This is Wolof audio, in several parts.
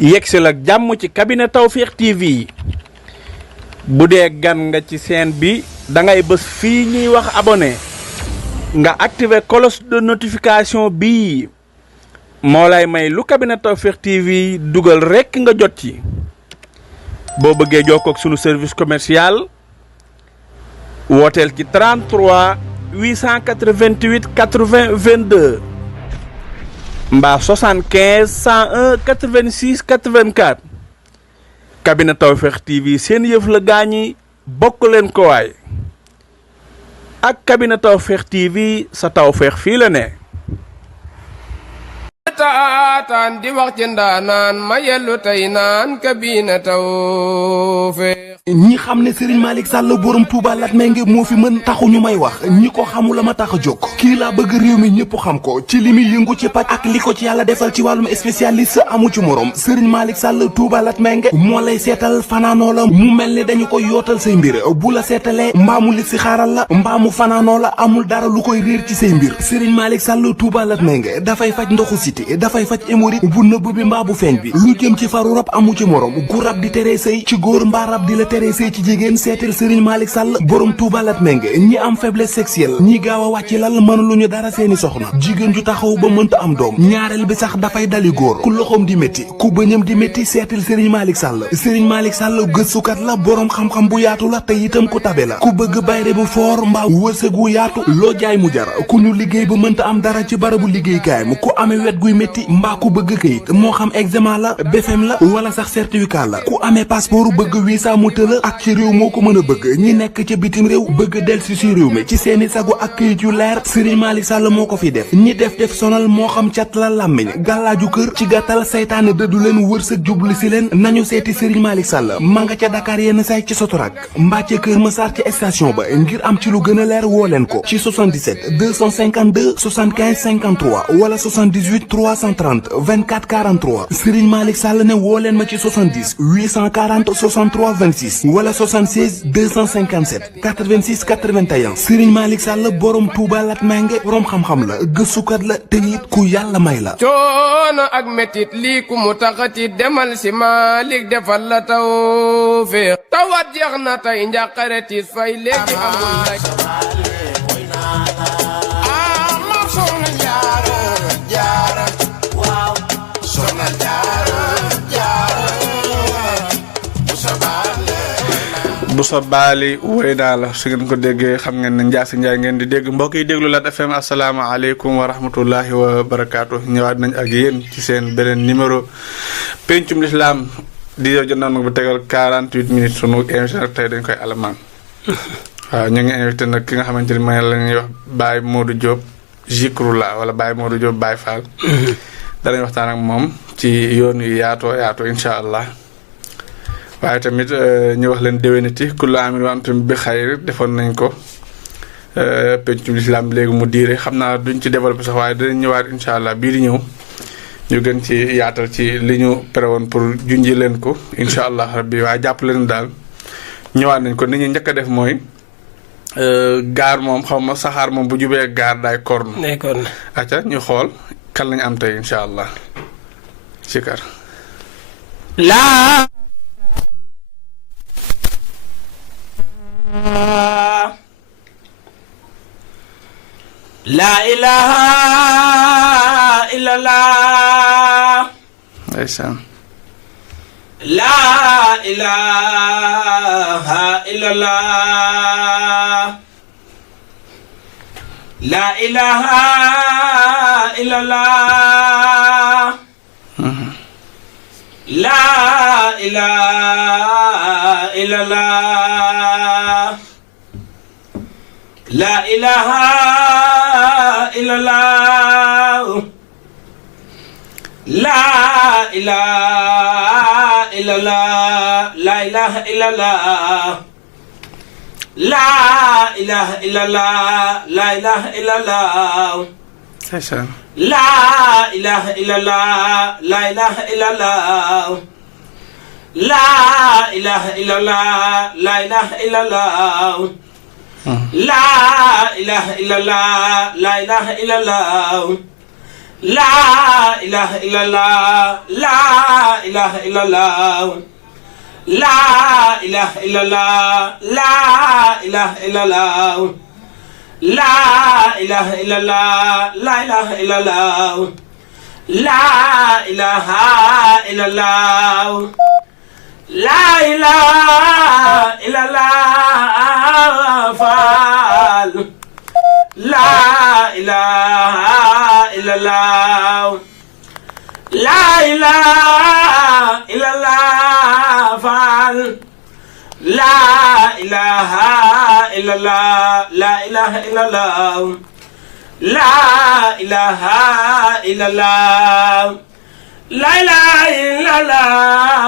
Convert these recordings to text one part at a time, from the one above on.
yegsil ak jàmm ci cabinet Tawfekh TV bu dee gan nga ci chaîne bi da ngay bës fii ñuy wax abonné nga activer cloche de notification bii moo lay may lu cabinet Tawfekh TV dugal rekk nga jot ci boo bëggee jokkoo ak sunu service commercial wooteel ci 33 888 80 22 mbaa 75 101 86 84 cabinet Tawfekh TV seen yëf la gaañi bokk leen ko waay ak cabinet Tawfekh TV sa tawfeex fii la ne. taataan di wax ci ndaanaan ma yellu tey naan cabinet Tawfekh. ñi xam ne Serigne Malick Sall borom Touba Latmingué moo fi mën taxu ñu may wax ñi ko xamul la ma tax a jóg kii laa bëgg réew mi ñëpp xam ko ci li muy yëngu ci paj ak li ko ci yàlla defal ci wàllum spécialiste amu ci morom Serigne Malick Sall Touba Latmingué moo lay seetal fanaanoo la mu mel ni dañu koy yootal say mbir bu la seetalee mbaamu li si xaaral la mbaamu fanaanoo la amul dara lu koy réer ci say mbir Serigne Malick Sall Touba Latmingué dafay faj ndoxu siti dafay faj hémorroïde bu nëbb bi mbaa bu feeñ bi lu jëm ci faru rab amu ci morom gu rab di teree sëy ci góor mbaa rab di la teree sëy ci jigéen seetal Serigne Malick Sall borom Touba Latmingué ñi am faiblesse sexuelle ñi gaaw a wàcc lal mën lu ñu dara seeni soxna jigéen ju taxaw ba mënta am doom ñaareel bi sax dafay dali góor ku loxoom di métti ku bëñam di métti seetal Serigne Malick Sall Serigne Malick Sall gëstukat la borom xam-xam bu yaatu la te itam ku tabe la ku bëgg bayre bu foor mbaa wërsëg wu yaatu loo jaay mu jar ku ñu liggéey ba mënta am dara ci barabu liggéeykaayam ku amee wet guy métti mbaa ku bëgg kayit moo xam examen la BFEM la wala sax certificat la ku amee passeport bëgg visa mu tëla ak ci réew moo ko mën a bëgg ñi nekk ca bitim réew bëgg del si réew mi ci seeni sagu ak këyit yu leer Serigne Malick Sall moo ko fi def ñi def sonal moo xam cat la làmmiñ gàllaaju kër ci gàttal saytaane dëddu leen wërsëg jublu si leen nañu seeti Serigne Malick Sall ma nga ca Dakar yenn say ci Sotorak mbaa ca Kër Massar ci station ba ngir am ci lu gën a leer woo leen ko ci 77 252 75 53 wala 78 330 24 43 Serigne Malick Sall ne woo leen ma ci 70 840 63 26 wala 76 257 86 81 Serigne Malick Sall borom Touba Latmingué borom xam-xam la gëstukat la te it ku yàlla may la. coono ak metit lii ku mu taxati demal si Malick defal la Tawfekh tawat jeex na tey njàqare tiis fay léegi amul lay. bu sa baali woy naa la su ngeen ko déggee xam ngeen ne Ndiass Ndiaye ngeen di dégg mbokk yi déglu Lat FM asalaamaaleykum wa rahmatullahi wa barakaatu ñëwaat nañ ak yéen ci seen beneen numéro pencum lislaam di yow jot nañ ba tegal 48 minutes sunu émission tey dañ koy alamaan waaw ñu ngi invité nag ki nga xamante ni mooy la ñuy wax Baye Modou Diop Zikrullah wala Baye Modou Diop Baye Fall danañ waxtaan ak moom ci yoon yu yaatoo incha allah. waaye tamit ñu wax leen déwéniti kullu aamin wa antum bi xayr defoon nañ ko pencum lislaam léegi mu diire xam naa duñ ci développé sax waaye dinañ ñëwaat incha allah bii di ñëw ñu gën ci yaatal ci li ñu pare woon pour junji leen ko incha allah rabbi waaye jàpp leen daal ñëwaat nañ ko nit ñi njëkk a def mooy gaar moom xaw ma saxaar moom bu jubee gaar daay korn acca ñu xool kan lañu am tey incha allah sikar La ilaha illallah. ndeysaan. La ilaha illallah. La ilaha illallah. La ilaha illallah. La ilaha illallah. La ilaha illallah. La ilaha illallah. La ilaha illallah. La ilaha illallah. La ilaha illallah. La ilaha illallah. La ilaha illallah. La ilaha illallah. La ilaha illallah. La ilaha illallah. la ilaha illallah la ilaha illallah la ilaha illallah la ilaha illallah la ilaha illallah la ilaha illallah la ilaha illallah la ilaha illallah faal la ilaha illallah la ilaha illallah faal la ilaha illallah la ilaha illallah la ilaha illallah la ilaha illallah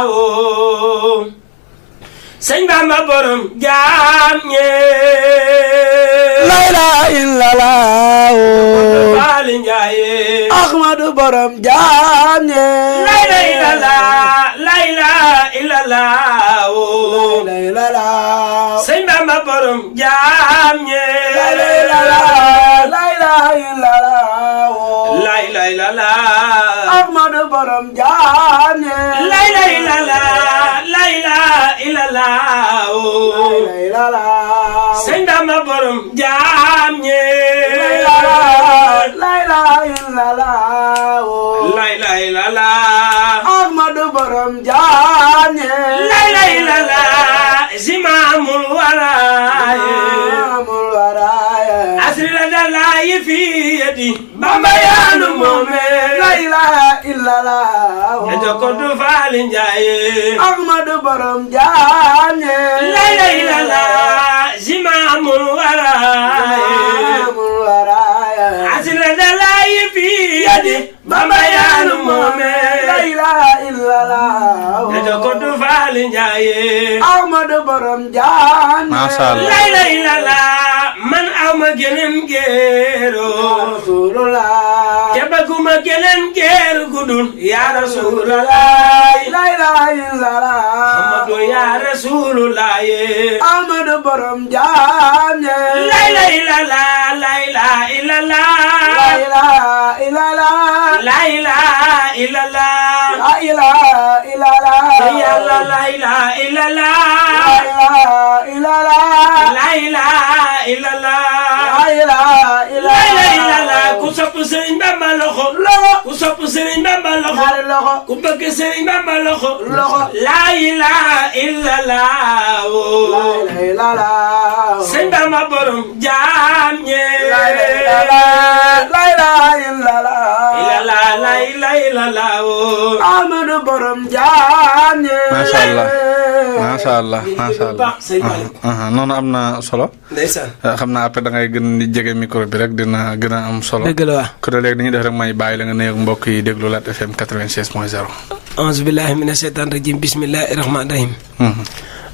sëñ Bamba borom jaam ñe la ilaha illallah Faali Njaaye Ahmadu borom jaam ñe la ilaha illallah la ilaha illallah la ilaha sëñ Bamba borom jaam ñe la ilaha illallah la ilaha illallah Ahmadu borom jaam ñe la ilaha illallah la ilaha illallah la ilaha sëñ Bamba borom jaam ñe la ilaha illallah la ilaha illallah Ahmadu borom jaam ñe la ilaha illallah zimaamul waraaye amul waraaya asri la dalaayi fi yadi Bamba yaanu moome la ilaha illallah e jokkodu Faali Njaaye Ahmadu borom jaam ñe la ilaha illallah zimaamul waraaye amul waraaya asri la dalaayi fi yadi Bamba yaanu moome la ilaha illallah e jokkodu Faali Njaaye Ahmadu borom jaam ñe Masha Allah. la ilaha illallah man awma geneen geero Rasulullah te bëgguma geneen geer gudul ya Rasulullah la ilaha illallah Muhammadu ya Rasulullah Ahmadu borom jaam ñe la ilaha illallah la ilaha illallah la ilaha illallah la ilaha illallah la ilaha illallah yàlla la ilaha illallah la ilaha illallah la ilaha illallah la ilaha la ilaha illallah illallah ku sopp Sëriñ Bamba loxo ku sopp Sëriñ Bamba loxo ñaari loxo ku bëgg Sëriñ Bamba loxo loxo la ilaha illallah la ilaha illallah Sëriñ Bamba borom jaam ñe la ilaha illallah la ilaha illallah illallah la ilaha illallah Ahmadu borom jaam ñe Masha Allah. Masha Allah. Masha Allah. baax sëñ Malick noonu am na solo. ndeysaan xam naa après da ngay gën di jege micro bi rek dina gën a am solo. dëgg la waa ko de léegi dañuy def rek may bàyyi la nga nuyoog mbokk yi déglu Lat FM 96.0. auzu billahi mina shaytaan rajim bismillahi rahmaani rahim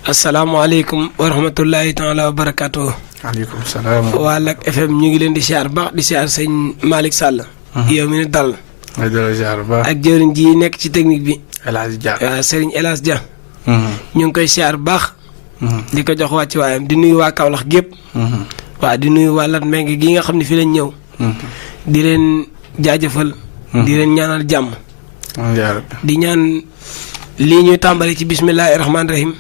asalaamaaleykum wa rahmatullahi taala wa barakatuh waaleykum salaam. waa Lat FM ñu ngi leen di siyaar baax di siyaar sëñ Malick Sall yow mi ne dal nga jëloon ziar bu baax. ak jëriñ ji nekk ci technique bi El Hadj Dia. waaw Serigne El Hadj Dia ñu ngi koy siyaar baax di ko jox wàcc waayam di nuyu waa Kaolack gépp waaw di nuyu waa Lat Mbengue gi nga xam ne fi lañ ñëw di leen jaajëfal di leen ñaanal jàmm di ñaan lii ñuy tàmbali ci bismillahi rahmaani rahim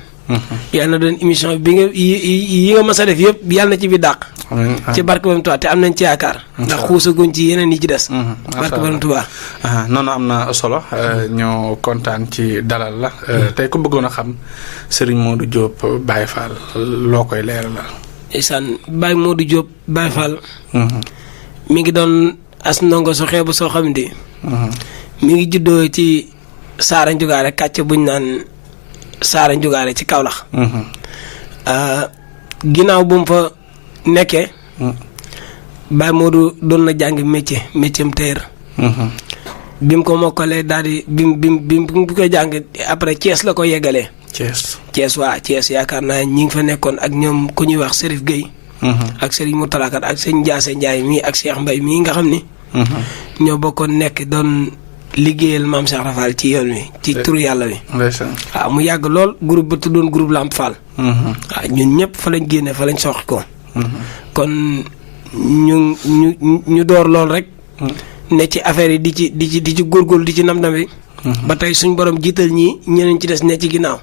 yàlla na doon émission bi nga yi nga mas a def yëpp yàlla na ci bi dàq ci barke Borom Tuubaa te am nañ ci yaakaar ndax xuusaguñ ci yeneen yi ci des barke Borom Tuubaa noonu am na solo ñoo kontaan ci dalal la tey ku bëggoon a xam Serigne Modou Diop Baye Fall loo koy leeralal. ndeysaan Baye Modou Diop Baye Fall mi ngi doon as ndongo su xeebu soo xamante mi ngi juddoo ci Saara Njugaare kàcc buñ naan Saara Njugaare ci Kaolack ginnaaw bu mu fa nekkee Baye Modou doon na jàng métier am tailleur bi mu ko mokkalee daal di bi mu koy jàng après Thiès la ko yeggalee Thiès waa Thiès yaakaar naa ñi ngi fa nekkoon ak ñoom ku ñuy wax Serif Gueye ak Serigne Moutala Kat ak sëñ Ndiasse Ndiaye mii ak Cheikh Mbaye mii nga xam ni ñoo bokkoon nekk doon liggéeyal maam Cheikh Rafal ci yoon wi ci turu yàlla wi waaw mu yàgg lool groupe ba tuddoon groupe Lamp Fall waaw ñun ñëpp fa lañ génne fa lañ soxi ko kon ñu door lool rek ne ci affaire yi di ci góorgóorlu di ci nam-nam bi ba tey suñ borom jiital ñii ñeneen ci des ne ci ginnaaw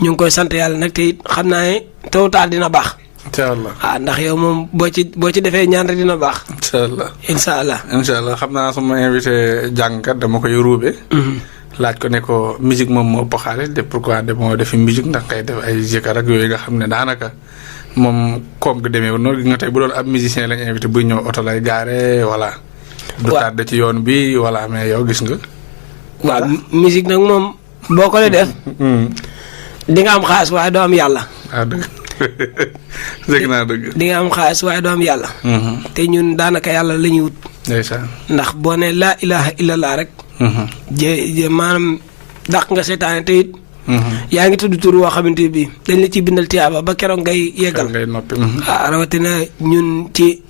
ñu ngi koy sant yàlla nag te it xam naa ne tôt ou tard dina baax incha allah ndax yow moom boo ci defee ñaan rek dina baax incha allah incha allah xam naa sama invité jàngkat dama koy ruube laaj ko ne ko musique moom moo ëpp xaalis de pourquoi de moo defi musique ndax kay def ay jëkkër ak yooyu nga xam ne daanaka moom koom gi demee noonu gi nga tey bu doon ab musicien lañ invité buy ñëw oto lay gaare voilà du tardé ci yoon bi voilà mais yow gis nga waaw musique nag moom boo ko dee def di nga am xaalis waaye doo am yàlla waaw dëgg dëgg naa dëgg di nga am xaalis waaye doo am yàlla te ñun daanaka yàlla la ñuy wut ndeysaan ndax boo ne laa ilaha illallah rek maanaam dàq nga seetaane te it yaa ngi tudd tur woo xamante bi dañ la ciy bindal tiyaaba ba keroog ngay yeggal ngay noppi rawatina ñun ci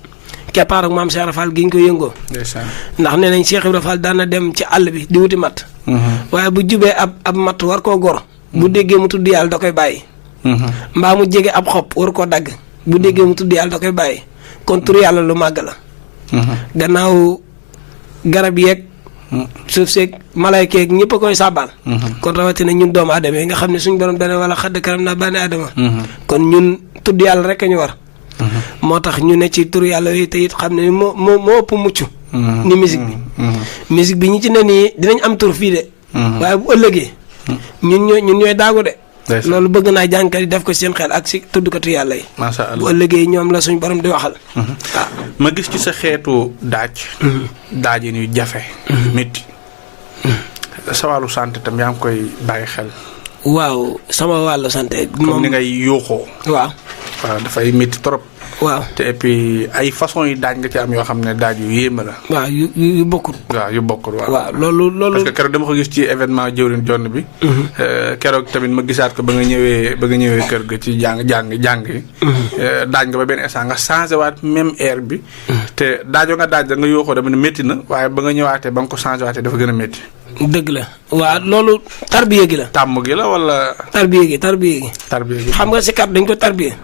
keppaar ak maam Cheikh Ibra Fall gi ñu ko yëngoo ndax nee nañ Cheikh Ibra Fall daan na dem ci àll bi di wuti matt waaye bu jubee ab matt war koo gor bu déggee mu tudd yàlla da koy bàyyi mbaa mu jege ab xob war koo dagg bu déggee mu tudd yàlla da koy bàyyi kon tur yàlla lu màgg la gannaaw garab yeeg suuf seeg malayka yeeg ñëpp a koy sàbbaal kon rawatina ñun doomu aadama yi nga xam ne suñ borom dana wala xadd karam naa bani aadama kon ñun tudd yàlla rek a ñu war moo tax ñu ne ci tur yàlla yi te it xam ne moo ëpp mucc ni musique bi musique bi ñi ci ne nii dinañ am tur fii de waaye bu ëllëgee ñun ñooy daagu de loolu bëgg naa jàngkat yi def ko seen xel ak si tuddkatu yàlla yi macha allah bu ëllëgee ñoom la suñ borom di waxal ma gis ci sa xeetu daaj yi ñuy jafe métti sa wàllu santé tam yaa ngi koy bàyyi xel waaw sama wàllu santé comme ni ngay yuuxoo waaw dafay métti trop waaw te et puis ay façon yi daaj nga ci am yoo xam ne daaj yu yéema la waaw yu bokkut waaw yu bokkut waaw loolu parce que keroog dama ko gis ci événement jëwriñ jonn bi keroog tamit ma gisaat ko ba nga ñëwee kër ga ci jàng yi daaj nga ba benn instant nga changé waat même air bi te daajoo nga daaj da nga yooxoo dama ne métti na waaye ba nga ñëwaatee ba nga ko changé waatee dafa gën a métti dëgg la waaw loolu tarbiya gi la tàmm gi la wala tarbiya gi xam nga sikar dañ ko tarbiya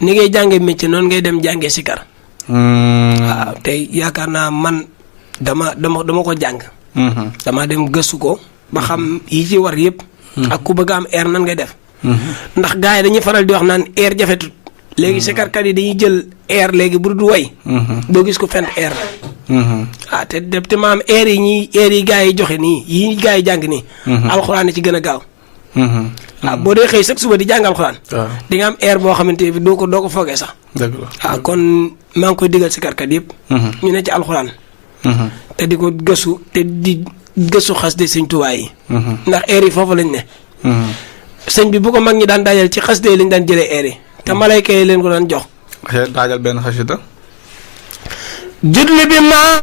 ni ngay jàngee métier noonu ngay dem jàngee sikar waaw tey yaakaar naa man dama ko jàng dama dem gëstu ko ba xam yi ci war yëpp ak ku bëgg am air nan ngay def ndax gars yi dañuy faral di wax naan air jafetut léegi sikarkat yi dañuy jël air léegi bu dul way doo gis ko fent air te maam air yi gars yi joxe nii yi gars yi jàng nii alxuraan ci gën a gaaw waaw boo dee xëy sax suba di jàng alxuraan di nga am air boo xamante bi doo ko foogee sax waaw kon maa ngi koy digal si karkat yëpp ñu ne ci alxuraan te di ko gëstu te di gëstu xas de sëñ Tuubaa yi ndax air yi foofu lañ ne sëñ bi bu ko mag ñi daan daajal ci xas de lañ daan jëlee air yi te malayka yi leen ko daan jox daajal benn xasida jutli bi ma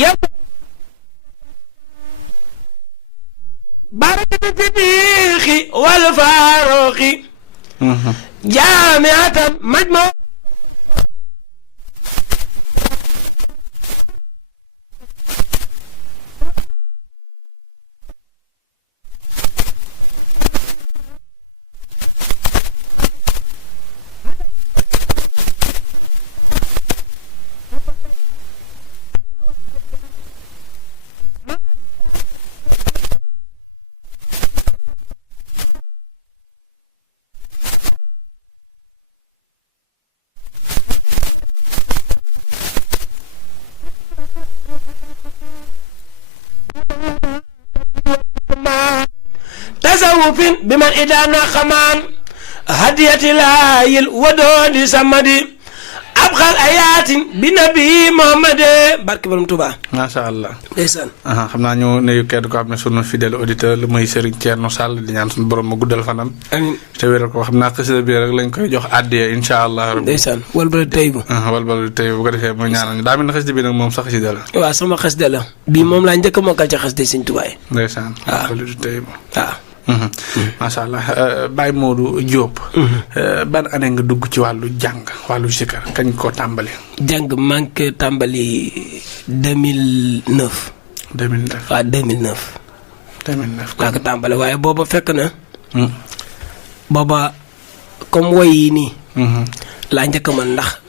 yëpp barakati siddiqi wal faaruqi jaamiatan majma muufin bi man idaana xamaan hadiyati laayil wadoodi samadi ab xal ayaatin bi nabi Muhammade barke borom Tuubaa. macha allah. ndeysaan. xam naa ñu nuyu kenn ko xam ne sunu fidèle auditeur lu muy Serigne Thierno Sall di ñaan suñu borom ma guddal fanam. amiin te wéral ko xam naa xasida bi rek lañ koy jox àddiya incha allah. ndeysaan walbala tey bu. walbala tey bu ko defee mu ñaanal ñu daa mel ne xasida bi nag moom sax xasida la. waaw sama xasida la. bii moom laa njëkk a mokkal ci xasida Sëñ Tuubaa. ndeysaan. waaw walbala tey bu. waaw. macha allah Baye Modou Diop. ban année nga dugg ci wàllu jàng wàllu zikar kañ koo tàmbali. jàng maa ngi koy tàmbali 2009. 2009 waaw 2009. 2009 laa ko tàmbali waaye booba fekk na. booba comme woy yi nii. laa njëkk man ndax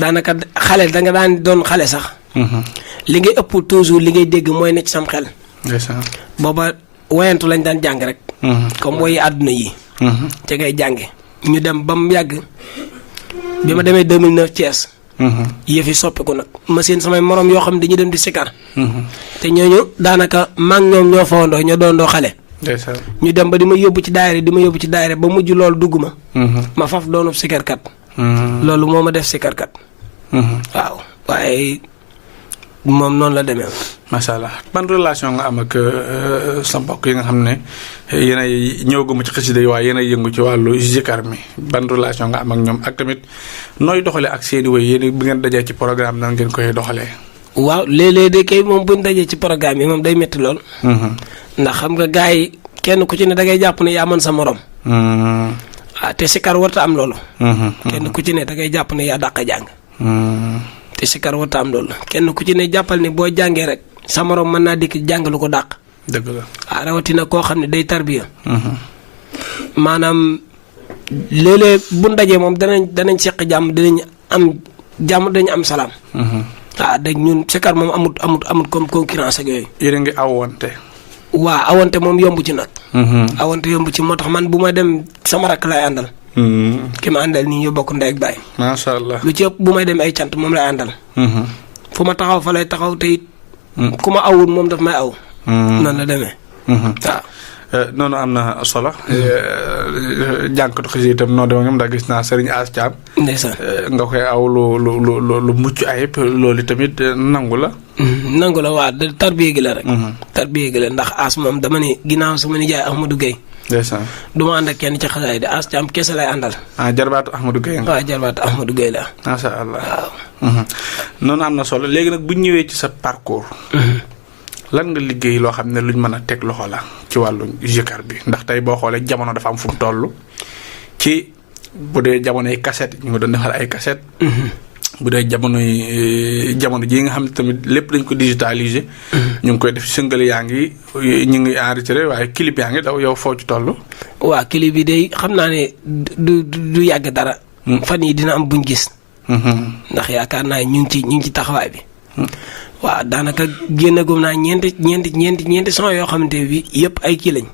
daanaka xale da nga daan doon xale sax. li ngay ëpp toujours li ngay dégg mooy ne ci sam xel. ndeysaan. booba woyantu lañ daan jàng rek. comme woyi àdduna yi. ca ngay jànge ñu dem ba mu yàgg bi ma demee 2009 Thiès. yëf yi soppiku nag ma seen samay morom yoo xam ne dañuy dem di sikar. te ñooñu daanaka maa ngi ñoom ñoo fawandoo ñoo doondoo xale. ndeysaan. ñu dem ba di ma yóbbu ci daayira ba mujj loolu dugg ma. ma faf doonu sikarkat. loolu moo ma def sikarkat. waaw waaye moom noonu la demee. macha allah ban relation nga am ak sa mbokk yi nga xam ne yéen ay ñëwaguma ci xasida yi waaye yéen ay yëngu ci wàllu zikar mi ban relation nga am ak ñoom ak tamit nooy doxalee ak seeni way yéen bi ngeen dajee ci programme nan ngeen koy doxalee. waaw léeg-léeg de kay moom buñ dajee ci programme yi moom day métti lool. ndax xam nga gars yi kenn ku ci ne da ngay jàpp ne yaa mën sa morom. te sikar warta am loolu. kenn ku ci ne da ngay jàpp ne yaa dàq jàng. te sikar warta am loolu kenn ku ci ne jàppal ne boo jàngee rek sa morom mën naa dikk jàng lu ko dàq. dëgg la. rawatina koo xam ne day tarbiya. maanaam léeg-léeg bu ndajee moom danañ seq jàmm dinañ am jàmm dañu am salaam. dañ ñun sikar moom amut comme concurrence ak yooyu. yéen a ngi awante. waaw awante moom yomb ci nag. awante yomb ci moo tax man bu ma dem sama rakk lay àndal. ki ma àndal nii ñu bokk ndey ak baay. macha allah. lu ci ëpp bu may dem ay cant moom lay àndal. fu ma taxaw fa lay taxaw te it ku ma awul moom daf may aw. noonu la demee. waaw. noonu am na solo. jànkatu xis itam noo demee ndax gis naa Serigne As Thiam. ndeysaan. nga koy aw lu mucc ayib loolu tamit nangu la. nangu la waa tarbiya gi la rek. tarbiya gi la ndax As moom dama ne ginnaaw sama nijaay Ahmadou Gueye. ndeysaan. du ma ànd ak kenn ci xasaay de As Thiam kese lay àndal. jarbaatu Ahmadou Gueye nga. waaw jarbaatu Ahmadou Gueye la. macha allah. waaw. noonu am na solo léegi nag bu ñu ñëwee ci sa parcours. lan nga liggéey loo xam ne luñ mën a teg loxo la ci wàllu zikar bi ndax tey boo xoolee jamono dafa am fu mu toll ci bu dee jamonoy cassette ñu ngi doon defar ay cassette. bu dee jamono jii nga xam ne tamit lépp dañ ko digitaliser. ñu ngi koy def single yaa ngi ñu ngi enregistré waaye clip yaa ngi daw yow foo ci toll. waa clip bi day xam naa ne du yàgg dara. fan yi dina am buñ gis. ndax yaakaar naa ñu ngi ci taxawaay bi. waaw daanaka génnagum naa ñeenti son yoo xamante bi yëpp ay kii lañ.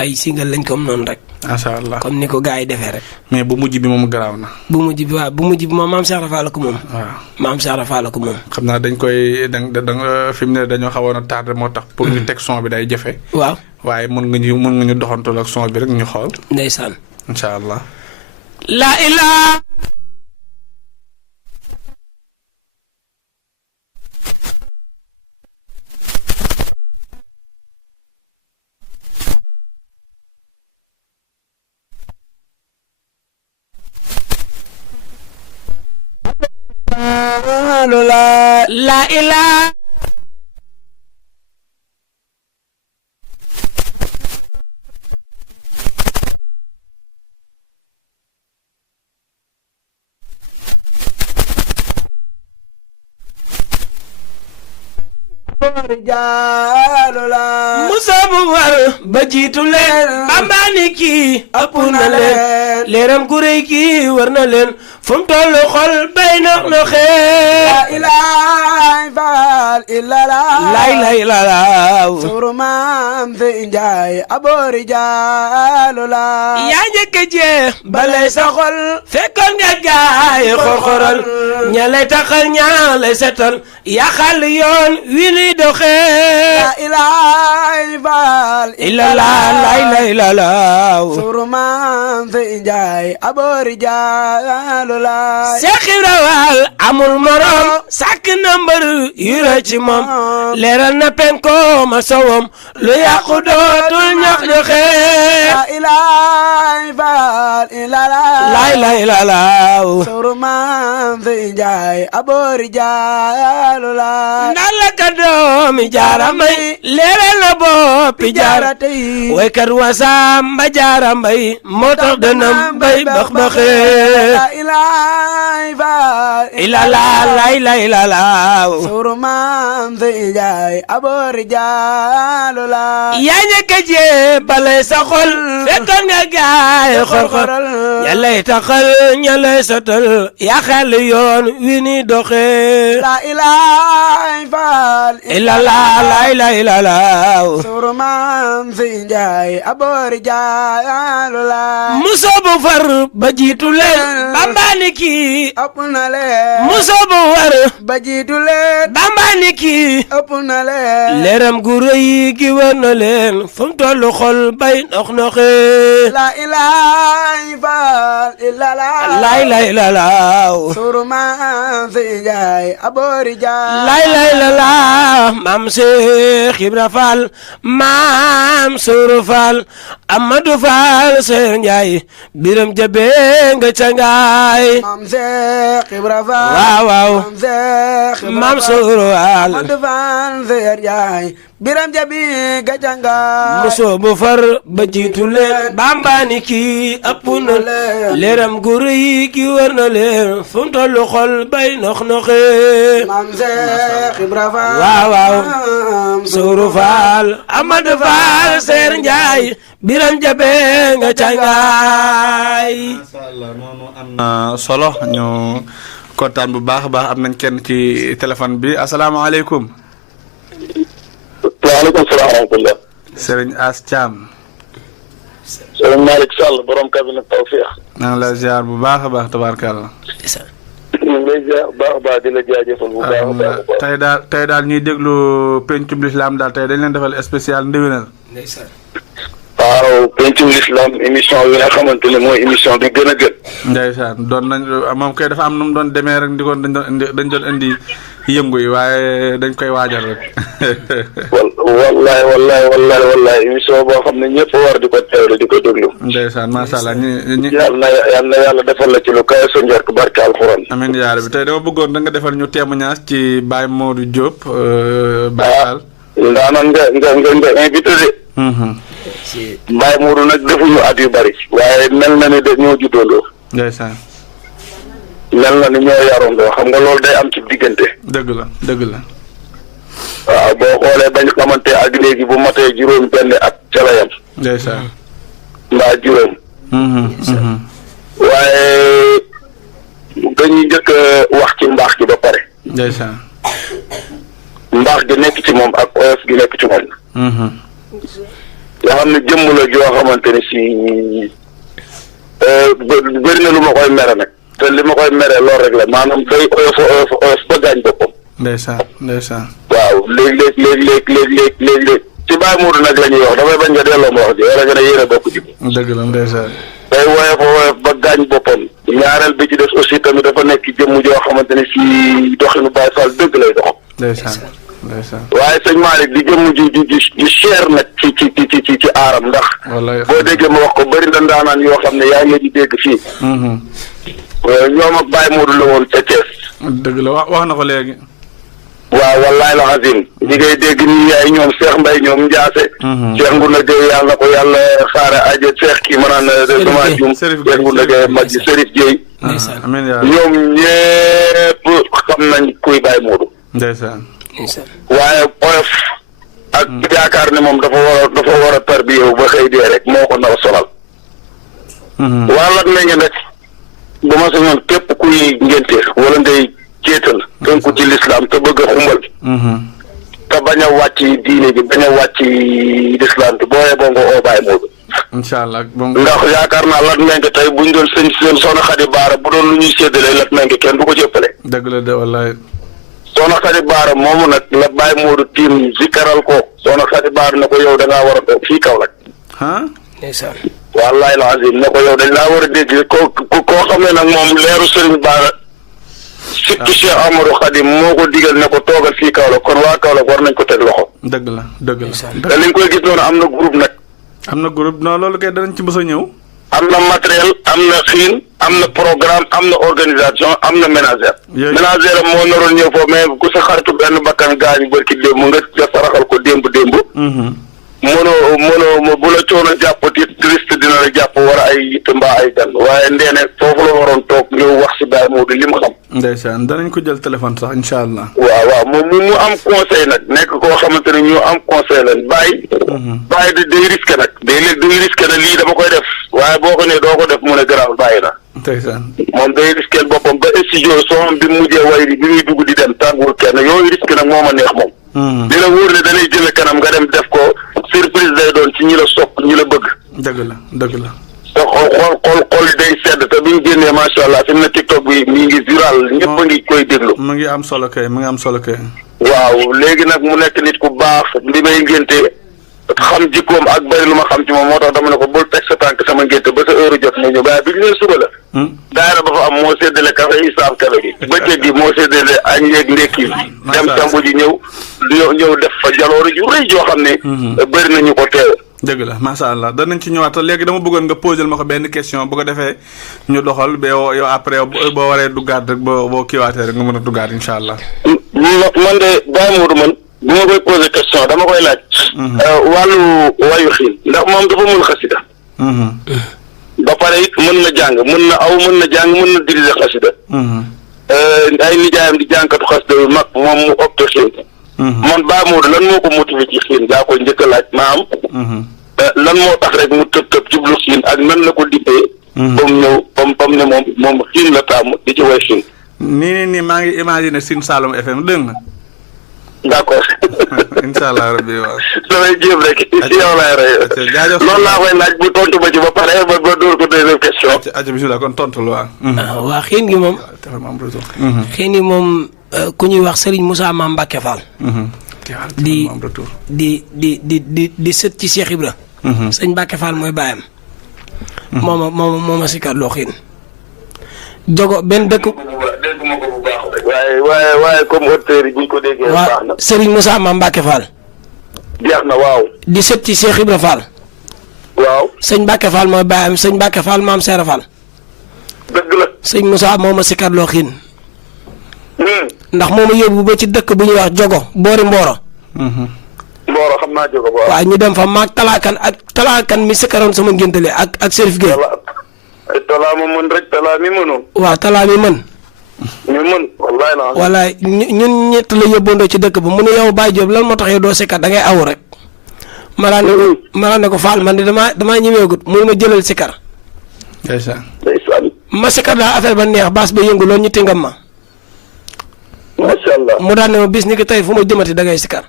ay single lañ comme noonu rek. macha allah comme ni ko gars yi defee rek. mais bu mujj bi moom garaaw na. bu mujj bi moom maam Cheikh Rafa la ko moom. waaw maam Cheikh Rafa la ko moom. xam naa dañ koy da fi mu ne dañoo xawoon a tardé moo tax. pour ñu teg son bi day jafe. waaw waaye mën nga ñu doxantul ak son bi rek ñu xool. ndeysaan. incha allah. la ilaha. la ilaha. Musa bu war ba jiitu leen bambani kii ëpp na leen leeram gu rëy gi war na leen fu mu tollu xol bay nox noxee la ilaha faal illala lay lay la laaw suru maam fi njaay aboori jaalu la yaa njëkk a jee balay sa xol fekkoon nga gaay xorxoral ña lay taxal ña lay setal yaa xal yoon wi nuy doxee la ilaha faal illala lay lay la laaw suru maam fi njaay aboori jaalu la Seex Ibra Faal amul morom sàkk na mbër yu rëy ci moom leeral na penko ma sowam lu yàqu dootul ñax ñoxee la ilaha faal illala lay lay la laaw suru maam fi njaay aboori jaalu la ndax la ka doomi jaara mbay leeral na boppi jaara tey waykat Wasamba jaara mbay moo tax dënam bay bax baxee la ilaha faal ilala lay lay la laaw suru maam fi njaay aboori jaalu la yaa njëkk a jee balay sa xol fekkoon nga gaay xorxor ña lay taxal ña lay sotal yaa xel yoon wi ni doxee la ilaha faal ilala lay lay la laaw suru maam fi njaay aboori jaalu la musoo bu far ba jiitu leen bambaani kii ëpp na leen musoo bu war ba jiitu leen bambaani kii ëpp na leen leeram gu rëy gi wër na leen fu mu tollu xol bay nox noxee la ilaha faal illala lay lay la laaw suru maam fi njaay aboori jaalu lay lay la laaw maam Seex Ibra Faal maam Suru Faal Amadou Faal Seex Njaay biram jabe nga ca ngaay maam Seex Ibra Faal waaw waaw maam Seex Ibra maam Faal Suru Faal Amadou Faal Seex Njaay biram jabi gajanga musoo bu far ba jiitu leen bambaani kii ëpp na leeram gu rëy gi wër na leen fu mu tollu xol bay nox noxee maam Seex Ibra Faal waaw waaw maam Suru Faal Amadou Faal Seex Njaay biram jabe nga cangaay solo ñu kontaan bu baax a baax am nañ kenn ci téléphone bi asalaamaaleykum. waaleykum salaam wa rahmatulah. Serigne As Thiam. Serigne Malick Sall borom cabinet Tawfekh. maa ngi lay ziar bu baax a baax tabaarkalla. ñu ngi lay ziar bu baax a baax di la jaajëfal bu baax a baax. tey daal ñuy déglu pencum lislaam daal tey dañ leen defal spécial ndéwénal. waaw pencum lislaam émission bi nga xamante ne mooy émission bi gën a gën. ndeysaan doon nañ moom kay dafa am nu mu doon demee rek ndikoon dañ doon indi yëngu yi waaye dañ koy waajal rek. wallaay émission boo xam ne ñëpp war di ko teewlu di ko déglu. ndeysaan macha allah ñi yàlla na yàlla defal la ci lu kawe sa njort barke alxuraan. amiin yaa rabbi tey dama bëggoon da nga defal ñu témoignage ci Baye Modou Diop. Baye Fall. ndaanaan nga invité de. Baye Modou nag defuñu at yu bari. waaye mel na ni dañoo juddandoo. ndeysaan. mel na ni ñoo yarandoo xam nga loolu day am ci diggante. dëgg la. waaw boo xoolee bañ xamante ak léegi bu matee juróom benn at ca la yam. ndeysaan. mbaa juróom. waaye dañuy njëkk a wax ci mbaax gi ba pare. ndeysaan. mbaax gi nekk ci moom ak oyof gi nekk ci moom. yoo xam ne jëmm la joo xamante ni si bëri na lu ma koy mere nag te li ma koy mere lool rek la maanaam day oyof ba gaañ boppam. ndeysaan. waaw léeg-léeg ci Baye Modou nag la ñuy wax damay bañ nga delloo ma wax ji wala nga ne yéen a bokk ji. dëgg la ndeysaan. day woyof ba gaañ boppam. ñaareel bi ci des aussi tamit dafa nekk jëmm joo xamante ne si doxinu Baye Fall dëgg lay dox. ndeysaan. waaye sëñ Malick di jëmm ji cher nag ci aaram ndax. wallaay boo déggee ma wax ko bëri na ndaanaan yoo xam ne yaa ngi di dégg fii. ñoom ak Baye Modou la woon ca Thiès. dëgg la wax na ko léegi. waaw wallaay la xasim ñi ngay dégg nii yaay ñoom Cheikh Mbaye ñoom Ndiasse. Cheikh Ngounda Gueye yàlla na ko yàlla xaare aje Cheikh kii ma naan sama jum Cheikh Ngounda Gueye mag ji Serif Dieye. amiin yaa ñoom ñépp xam nañ kuy Baye Modou. ndeysaan. waaye oyof ak yaakaar ne moom dafa war a tarbiyewu ba xëy dee rek moo ko nar a sonal. waa lat na ngeen rek bu ma sañoon képp kuy ngénte wala ngay jéetal tënku ci lislaam te bëgg a xumbal te bañ a wàcc diine bi bañ a wàcc lislaam bi boo yeboo nga oo Baye Modou incha allah ndax yaakaar naa lat mengi tey buñ doon seen soxna Xadi Baara bu doon lu ñuy séddale lat mengi kenn du ko ci ëppale dëgg la de wallaay soxna Xadi Baara moomu nag la Baye Modou tiim zikaral ko soxna Xadi Baara ne ko yow da ngaa war a toog fii Kaolack ndeysaan wallaay la azim ne ko yow dañ laa war a dégg koo xam ne nag moom leeru Serigne Baara surtout Cheikh Amadou Khadim moo ko digal ne ko toogal fii Kaolack kon waa Kaolack war nañ ko teg loxo dëgg la te liñ koy gis noonu am na groupe nag am na groupe non loolu kay danañ ci mës a ñëw am na matériel am na xiin am na programme am na organisation am na ménagère ménagère moo naroon ñëw foofu mais ku sa xaritu benn bakkan gaañu bërki démb nga saraxal ko démb mënoo bu la coono jàpp triste dina la jàpp war a ay yitt mbaa ay gan waaye ndeene foofu la waroon toog ñëw wax si Baye Modou li mu xam ndeysaan danañ ko jël téléphone sax incha allah waaw moom mu am conseil nag nekk koo xamante ne ñu am conseil lañ bàyyi day risqué nag day risqué na lii dama koy def waaye boo ko ne doo ko def mu ne garaaw bàyyi na ndeysaan moom day risqué boppam ba studio soom bi mujjee way bi muy dugg di dem tàggul kenn yooyu risque nag moo ma neex moom dina wóor ne danay jëme kanam nga dem def ko surprise day doon ci ñi la sopp ñi la bëgg dëgg la te xool day sedd te bi ñu génnee macha allah fi mu ne TikTok bi mi ngi viral ñëpp a ngi koy déglu mu ngi am solo kay waaw léegi nag mu nekk nit ku baax li may ngénte xam jikkoom ak bari lu ma xam ci moom moo tax dama ne ko bul teg sa tànk sama ngénte ba sa heure jot mu ñëw waaye bi ñu nee suba la daara ba fa am moo séddale café yi saaf café gi bëccëg gi moo séddale añ yeeg ndekki dem sangu ji ñëw def fa jaloore ju rëy joo xam ne bëri nañu ko teew dëgg la macha allah danañ ci ñëwaat léegi dama bëggoon nga posel ma ko benn question bu ko defee ñu doxal ba yow après boo waree duggaat rek boo kiiwaatee rek nga mën a duggaat incha allah man de Baye Modou man bu ma koy posé question dama koy laaj wàllu wayu xiin ndax moom dafa mën xasida ba pare it mën na jàng mën na aw mën na jàng mën na diriger xasida ay nijaayam di jàngkatu xasida yu mag moom mu opté xiin man Baye Modou lan moo ko motivé ci xiin daa koy njëkk a laaj maam lan moo tax rek mu tëb jublu xiin ak nan la ko dippee ba mu ñëw bam ne moom xiin la tàmm di ci way xiin nii maa ngi imaginer Sine Saloum FM dégg nga d'accord incha allah rabbi waaw damay jéem rek si yow laay rey loolu laa koy laaj bu tontu ba ci ba pare ba dóor ko deuxième question aca bisimilah kon tontu la waa xiin gi moom xiin gi moom ku ñuy wax Serigne Moussa Mame Mbacke Fall di sët ci Cheikh Ibra sëñ Mbacke Fall mooy baayam mooma sikkat loo xiin jogo benn dëkk dégg ma ko bu baax rek waaye comme auteur yi buñ ko déggee baax na Serigne Moussa Mame Mbacke Fall jeex na waaw di sët ci Cheikh Ibra Fall waaw sëñ Mbacke Fall mooy baayam sëñ Mbacke Fall maam Seera Fall dëgg la sëñ Moussa mooma sikkat loo xiin ndax mooma yóbbu ba ci dëkk bu ñuy wax jogo boori Mboro xam naa jogo waaw ñu dem fa maag talaakan mi sikkaroon sama ngéntale ak Serif Gueye talaa ma mën rek talaa mi mënoon waaw talaa mi mën wallaay ñun ñett la yóbbandoo ci dëkk ba mu ne yow Baye Diop lan moo tax yow doo sikkat da ngay aw rek ma daan ne ko Fall man de damaa ñëweegut mu ma jëlal sikkar ma sikkar daal affaire ba neex baas ba yëngu loolu ñu tingam ma macha allah mu daan ne ma bis ni ki tey fu ma jëmati da ngay sikkar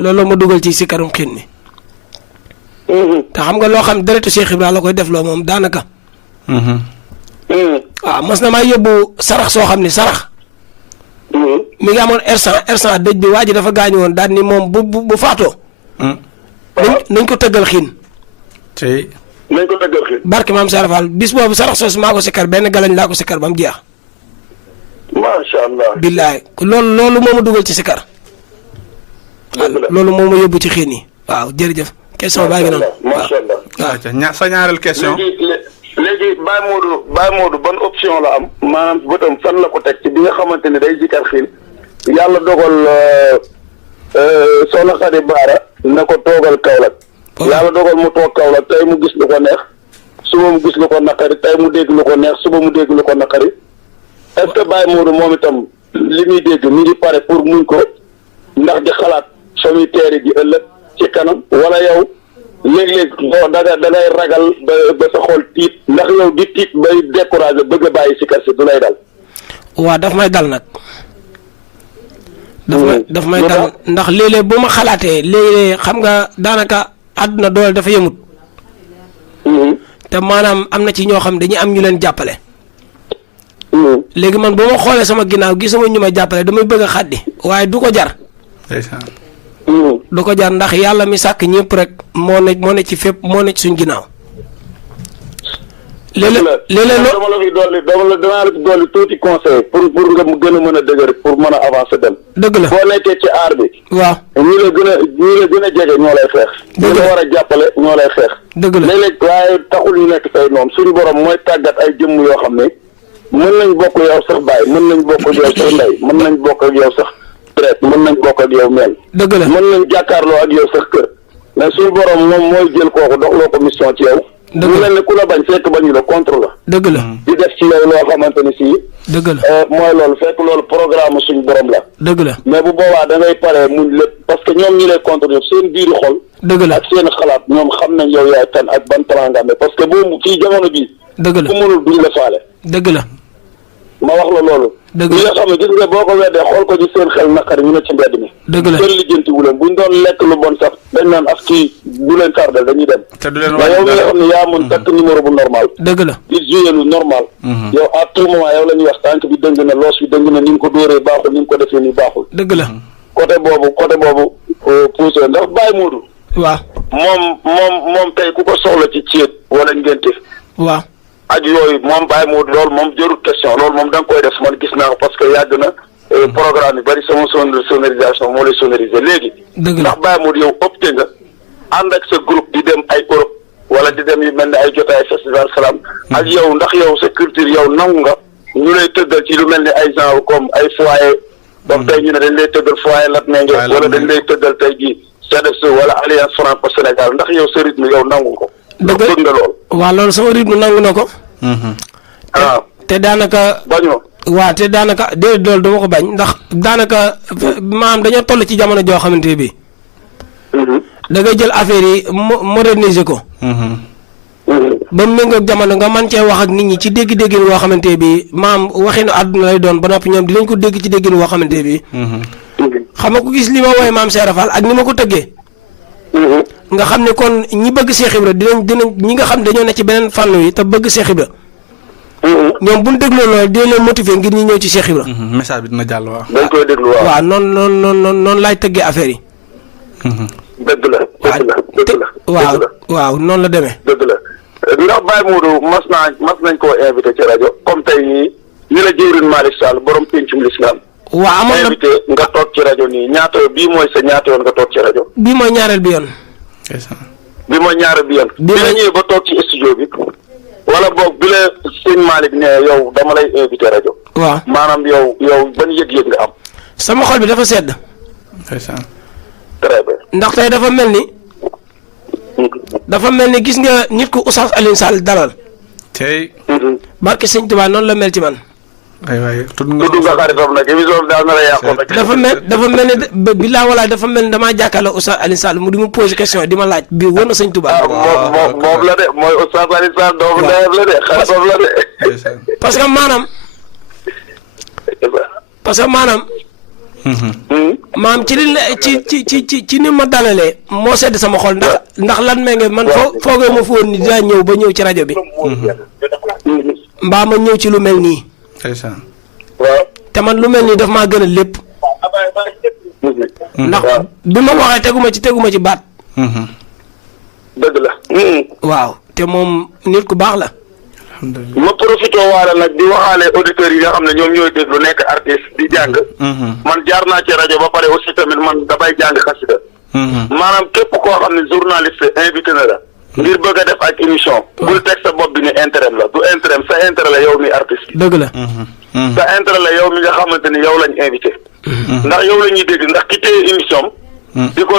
loolu ma dugal ci sikkarum xiin mi te xam nga loo xam deretu Cheikh Ibrahima la koy def loo moom daanaka waaw mas na maa yóbbu sarax soo xam ni sarax mi ngi amoon R100 dëj bi waa ji dafa gaañu woon daal ni moom bu faatoo nañ ko tëggal xiin barke maam Sara Fall bis boobu sarax soosu maa ko sikkar benn galañ laa ko sikkar ba mu jeex macha allah billaay loolu moo ma dugal ci sikkar loolu moo ma yóbbu ci xiin yi waaw jërëjëf question baa ngi noonu macha allah waaw sa ñaareel question léegi Baye Modou ban option la am maanaam bëtam fan la ko teg ci bi nga xamante ne day jikkar xiin yàlla dogal soxna Xadi Baara na ko toogal Kaolack yàlla dogal mu toog Kaolack tey mu gis lu ko neex suba mu gis lu ko naqari tey mu dégg lu ko neex suba mu dégg lu ko naqari est-ce que Baye Modou moom itam li muy dégg mi ngi pare pour muñ ko ndax di xalaat fa muy teeri ji ëllëg ci kanam wala yow léeg-léeg da ngay ragal ba sa xol tiit ndax yow di tiit bay découragé bëgg a bàyyi sikar si du lay dal. waaw daf may dal nag. daf may dal ndax léeg-léeg bu ma xalaatee léeg-léeg xam nga daanaka àdduna doole dafa yëmut. te maanaam am na ci ñoo xam dañuy am ñu leen jàppale. léegi man boo ma xoolee sama ginnaaw gisuma ñu ma jàppale damay bëgg a xaddi waaye du ko jar. du ko jar ndax yàlla mi sàkk ñëpp rek moo ne ci fépp moo ne ci suñ ginnaaw. léeg-léeg dama la fi dolli danaa la fi dolli tuuti conseil pour nga gën a mën a dëgër pour mën a avancer dem. dëgg la boo nekkee ci aar bi. waaw ñi la gën a jege ñoo lay xeex. ñi la war a jàppale ñoo lay xeex. dëgg la léeg-léeg waaye taxul ñu nekk say noonu suñu borom mooy tàggat ay jëmm yoo xam ne mën nañ bokk yow sax baay mën nañ bokk ak yow sax ndey mën nañ bokk ak yow sax traite mën nañ bokk ak yow mel. dëgg la mën nañ jàkkaarloo ak yow sax kër mais suñu borom moom mooy jël kooku doxloo ko mission ci yow. dëgg mu mel ne ku la bañ fekk bañu la contre la. dëgg la di def ci yow loo xamante ni si. dëgg la mooy loolu fekk loolu programme suñu borom la. dëgg la mais bu boobaa da ngay paree muñ lépp parce que ñoom ñi lay contre yow seen biiru xol. dëgg la ak seen xalaat ñoom xam nañ yow yaay kan ak ban plan nga amee parce que boobu fii jamono bii. dëgg la ku mënul duñ la faale. dëgg la. ma wax la loolu. dëgg ñi nga xam ne gis nga boo ko weddee xool ko ci seen xel naqari ñu ne ci mbedd mi. dëgg la kenn lijjanti wu leen buñ doon lekk lu bon sax dañ naan af kii du leen tardel dañuy dem. te du leen mais yow mi nga xam ne yaa mun takk numéro bu normal. dëgg la di jouer lu normal. yow à tout moment yow la ñuy wax tànk bi dëng na loos bi dëng na ni nga ko dóoree baaxul ni nga ko defee nii baaxul. dëgg la. côté boobu poussé ndax Baye Modou. waaw moom tey ku ko soxla ci ceeb wala ngénte. waaw. ak yooyu moom Baye Modou loolu moom jarul question loolu moom da nga koy def man gis naa ko parce que yàgg na programme yi bari sama sonorisation moo lay sonoriser léegi. dëgg la ndax Baye Modou yow opté nga ànd ak sa groupe di dem ay Europe wala di dem yu mel ne ay jotaay festival salam ak yow ndax yow sa culture yow nangu nga ñu lay tëggal ci lu mel ni ay genre comme ay foyer. donc tey ñu ne dañ lay tëggal foyer Latmingué wala dañ lay tëggal tey jii CEDEPS wala Alliance Franco Sénégal ndax yow sa rythme yow nangu ko. dëgg nga lool. waaw loolu sama rythme nangu na ko. te daanaka. bañoo. waaw te daanaka déedéet loolu dama ko bañ ndax daanaka maanaam dañoo toll ci jamono joo xamante bi da ngay jël affaire yi moderniser ko. ba mu méngoog jamono nga man cee wax ak nit ñi ci dégg-déggin woo xamante bi maam waxinu àdduna lay doon ba noppi ñoom dinañ ko dégg ci déggin woo xamante bi xam nga ko gis li ma woowee maam Seera Fall ak ni ma ko tëggee. nga xam ne kon ñi bëgg Cheikh Ibra dinañ ñi nga xam dañoo ne ci beneen fànn yi te bëgg Cheikh Ibra ñoom bu ñu dégloo loolu dina leen motiver ngir ñu ñëw ci Cheikh Ibra. message bi dina jàll waaw. dañ koy déglu waaw. waaw noonu laay tëggee affaire yi. dëgg la. waaw noonu la demee. dëgg la ndax Baye Modou mas nañ koo invité ci rajo comme tey nii ni la jëwrin Malick Sall borom pencum l'islam. waaw amoon na invité nga toog ci rajo nii ñaata bii mooy sa ñaata yoon nga toog ci rajo. bii mooy ñaareel bi yoon. bi mooy ñaareel bi yoon. bi la ñëwee ba toog ci studio bi. wala boog bi la sëñ Malick ne yow dama lay invité rajo. waaw maanaam yow ban yëg-yëg nga am. sama xol bi dafa sedd. très bien. ndax tey dafa mel ni gis nga nit ku Oustaz Alioune Sall dalal. tey. barke sëñ Tuubaa noonu la mel ci man. waay tudd nga xaritam nag émission bi daal na la yàqoon nag. dafa mel ni bilaa walaay dafa mel ni damaa jàkkaarloo Oustaz Alioune Sall mu di ma posé question di ma laaj bii wër na sëñ Tuubaa. moom la de mooy Oustaz Alioune Sall doomu ndeyam la de xaritam la de. parce que maanaam. maam ci li ci ni ma dalalee moo sedd sama xol ndax lan mee nga man foogee ma foon ni dinaa ñëw ba ñëw ci rajo bi mbaa ma ñëw ci lu mel nii te man lu mel nii daf maa gën a lépp ndax bi ma waxee teguma ci baat dëgg la waaw te moom nit ku baax la ma profité waale nag di waxaale auditeurs yi nga xam ne ñoom ñooy déglu nekk artiste di jàng. man jaar naa ci rajo ba pare aussi tamit man damay jàng xasida. maanaam képp koo xam ne journaliste invité na la. ngir bëgg a def ak émission. bul teg sa bopp bi ni intérêt la du intérêt sa intérêt la yow mi artiste. dëgg la. sa intérêt la yow mi nga xamante ni yow lañ invité. ndax yow la ñuy dégg ndax ki téye émission di ko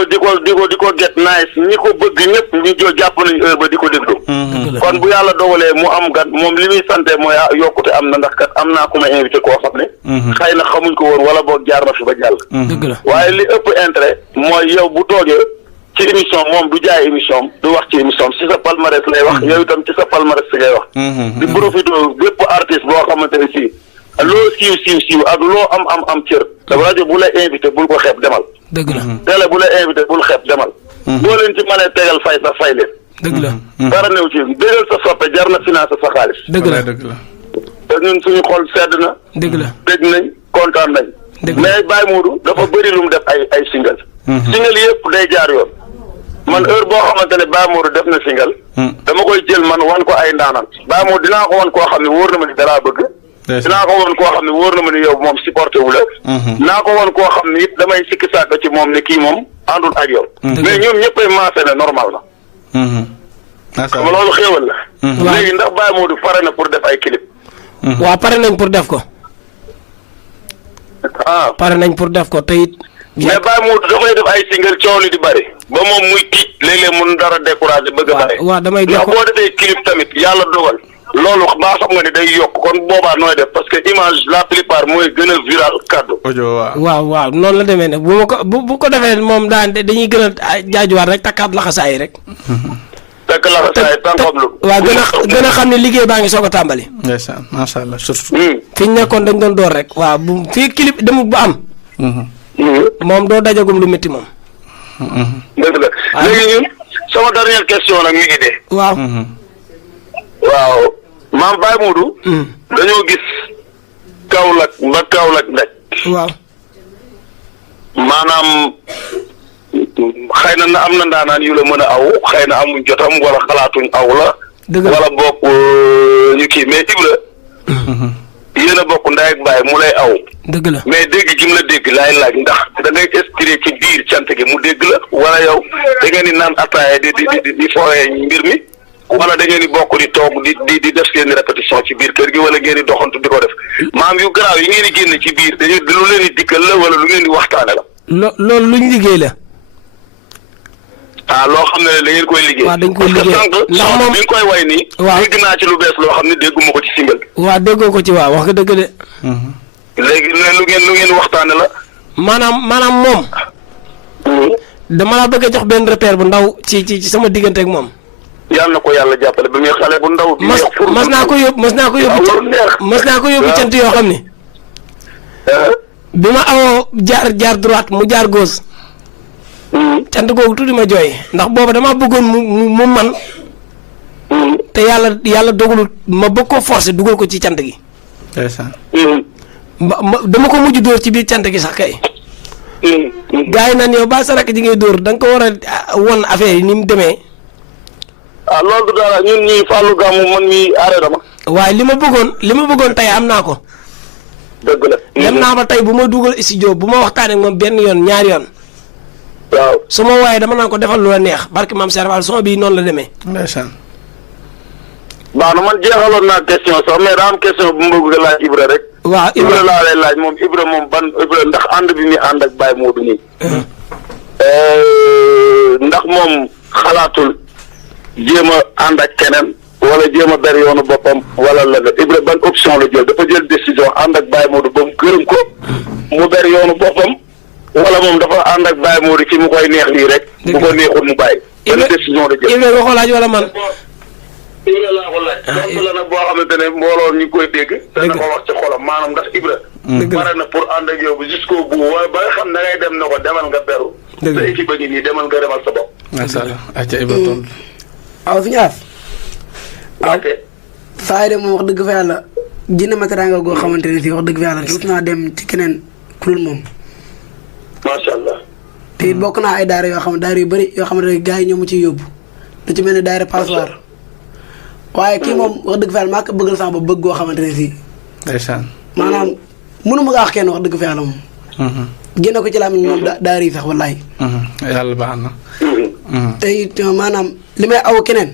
get nice ñi ko bëgg ñëpp ñu jàpp nañu heure ba di ko déglu. kon bu yàlla dogalee mu am gat moom li muy sante mooy yokkute am na ndax kat am naa ku ma invité koo xam ne. xëy na xamuñ ko woon wala boog jaar na fi ba jàll. dëgg la waaye li ëpp intérêt mooy yow bu toogee ci émission moom du jaay émission du wax ci émission ci sa palmarès lay wax yow itam ci sa palmarès si ngay wax di profité bépp artiste boo xamante ne si loo siiw ak loo am cër dafa rajo bu la invité bul ko xeeb demal dëgg la télé bu la invité bul xeeb demal boo leen ci mënee tegal fay sa fay leen dëgg la dara néew ci dëggal sa soppe jar na financé sa xaalis dëgg la te ñun suñu xol sedd na dëgg la dégg nañ kontaan nañ mais Baye Modou dafa bëri lu mu def ay single single yëpp day jaar yoon man heure boo xamante ne Baye Modou def na single dama koy jël man wan ko ay ndaanaan Baye Modou dinaa ko wan koo xam ne wóor na ma ni dalaa bëgg dinaa ko wan koo xam ne wóor na ma ni yow moom supporté wu la dinaa ko wan koo xam ne it damay sikki sàkk ci moom ne kii moom àndul ak yow mais ñoom ñëppay maase ne normal na xam loolu xéewal la léegi ndax Baye Modou pare na pour def ay clip waaw pare nañ pour def ko pare nañ pour def ko te it mais Baye Modou dafay def ay single coow li di bëri ba moom muy tiit léeg-léeg mun dara découragé bëgg a bëri waaw damay ndax boo defee clip tamit yàlla dogal loolu baa xam nga ni day yokk kon boobaa nooy def parce que image la plupart mooy gën a viral kaddu waaw noonu la demee nag bu ma ko bu ko defee moom daan dañuy gën a jaajuwaat rek takkaat laxasaay rek takk laxasaay tànqamlu waaw gën a xam ne liggéey baa ngi soog a tàmbali ndeysaan macha allah surtout fi ñu nekkoon dañ doon door rek waaw bu fii clip demul bu am moom doo dajagum lu métti moom dëgg la léegi ñun sama dernière question nag mi ngi dee waaw maam Baye Modou dañoo gis Kaolack ba Kaolack daj waaw maanaam xëy na am na ndaanaan yu la mën a aw xëy na amuñ jotam wala xalaatuñ aw la wala bokk ñu kii mais Ibra yéen a bokk ndey ak baay mu lay aw dëgg la mais dégg gi mu la dégg laay laaj ndax da ngay inspiré ci biir cant gi mu dégg la wala yow da ngeen di naan ataaya di fooyee mbir mi wala da ngeen di bokk di toog di def seen répétition ci biir kër gi wala ngeen di doxantu di ko def maam yu garaaw yi ngeen di génn ci biir dañu lu leen di dikkal la wala lu ngeen di waxtaane la loolu luñ liggéey la loo xam ne da ngeen koy liggéey waaw dañ koy liggéey ndax moom bi nga koy way nii waaw dégg naa ci lu bees loo xam ne dégguma ko ci single waaw déggoo ko ci waaw wax nga dëgg de léegi lu ngeen waxtaane la maanaam moom dama la bëgg a jox benn repère bu ndaw ci sama diggante ak moom yàlla na ko yàlla jàppale ba muy xale bu ndaw mas naa ko yóbbu cant yoo xam ne bi ma awoo jaar droite mu jaar gauche cant googu tuddi ma jooy ndax booba dama bëggoon mu man te yàlla dogalut ma bëgg ko forcer dugal ko ci cant gi dama ko mujj dóor ci biir cant gi sax kay gars yi naan yow ba sa rakk ji ngay dóor da nga ko war a won affaire yi ni mu demee loolu du dara ñun ñii Fallou Gamou man mi aaree dama waaye li ma bëggoon tey am naa ko dëgg la dem naa ba tey bu ma dugal studio bu ma waxtaanee ak moom benn yoon ñaari yoon waaw su ma waaye dama naan ko defal lu la neex barke maam Serval son bii noonu la demee ndeysaan baax na man jeexaloon naa question sax mais daa am question bu ma bëgg a laaj Ibra rek waaw Ibra laa lay laaj moom Ibra moom ban Ibra ndax ànd bi muy ànd ak Baye Modou nii ndax moom xalaatul jéem a ànd ak keneen wala jéem a ber yoonu boppam wala la Ibra ban option la jël dafa jël décision ànd ak Baye Modou ba mu gërëm ko mu ber yoonu boppam wala moom dafa ànd ak Baye Modou ci mu koy neex lii rek bu ko neexul mu bàyyi ban décision la jël Ibra nga ko laaj wala man Ibra laa ko laaj donc la nag boo xamante ne mbooloo ñu koy dégg dana ko wax ci xolam maanaam ndax Ibra pare na pour ànd ak yow bi jusqu'au bout waaye ba nga xam da ngay dem na ko demal nga beru sa équipe a ngi nii demal nga demal sa bopp macha allah acca Ibra tontu aw fi ñaar saa yi de moom wax dëgg fa yàlla jinne ma teraanga goo xamante ne fii wax dëgg fa yàlla rus naa dem ci keneen ku dul moom macha allah te it bokk naa ay daara yoo xam ne daara yu bëri yoo xamante ne gars yi ñoo ma ciy yóbbu lu ci mel ne daara passoir waaye kii moom wax dëgg fa yàlla maa ko bëggal sama ba bëgg goo xamante ne fii ndeysaan maanaam mënu ma ko wax kenn wax dëgg fa yàlla moom génne ko ci làmmiñ moom daara yi sax wallaay yàlla baax na te it maanaam li may aw keneen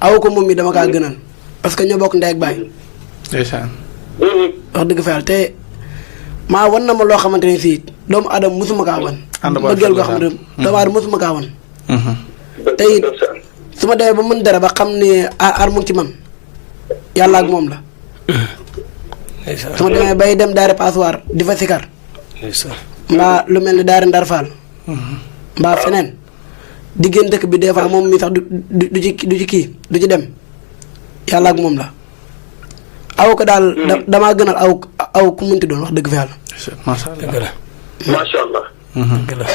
aw ko moom mi dama kaa gënal parce que ñoo bokk ndey ak baay ndeysaan wax dëgg fa yàlla te maa wan na ma loo xamante ne fii doomu aadama mosuma kaa wan bëggeel goo xamante ne doomu aadama mosuma kaa wan te it su ma demee ba mën dara ba xam ne aar mu ngi ci man yàlla ak moom la su ma demee bay dem daara passoir di fa sikar mbaa lu mel ni daara Ndar Fall mbaa feneen diggante dëkk bi des fois moom mi sax du ci kii du ci dem yàlla ak moom la aw ko daal damaa gënal aw ku mënti doon wax dëgg fa yàlla. macha allah macha allah. dëgg la.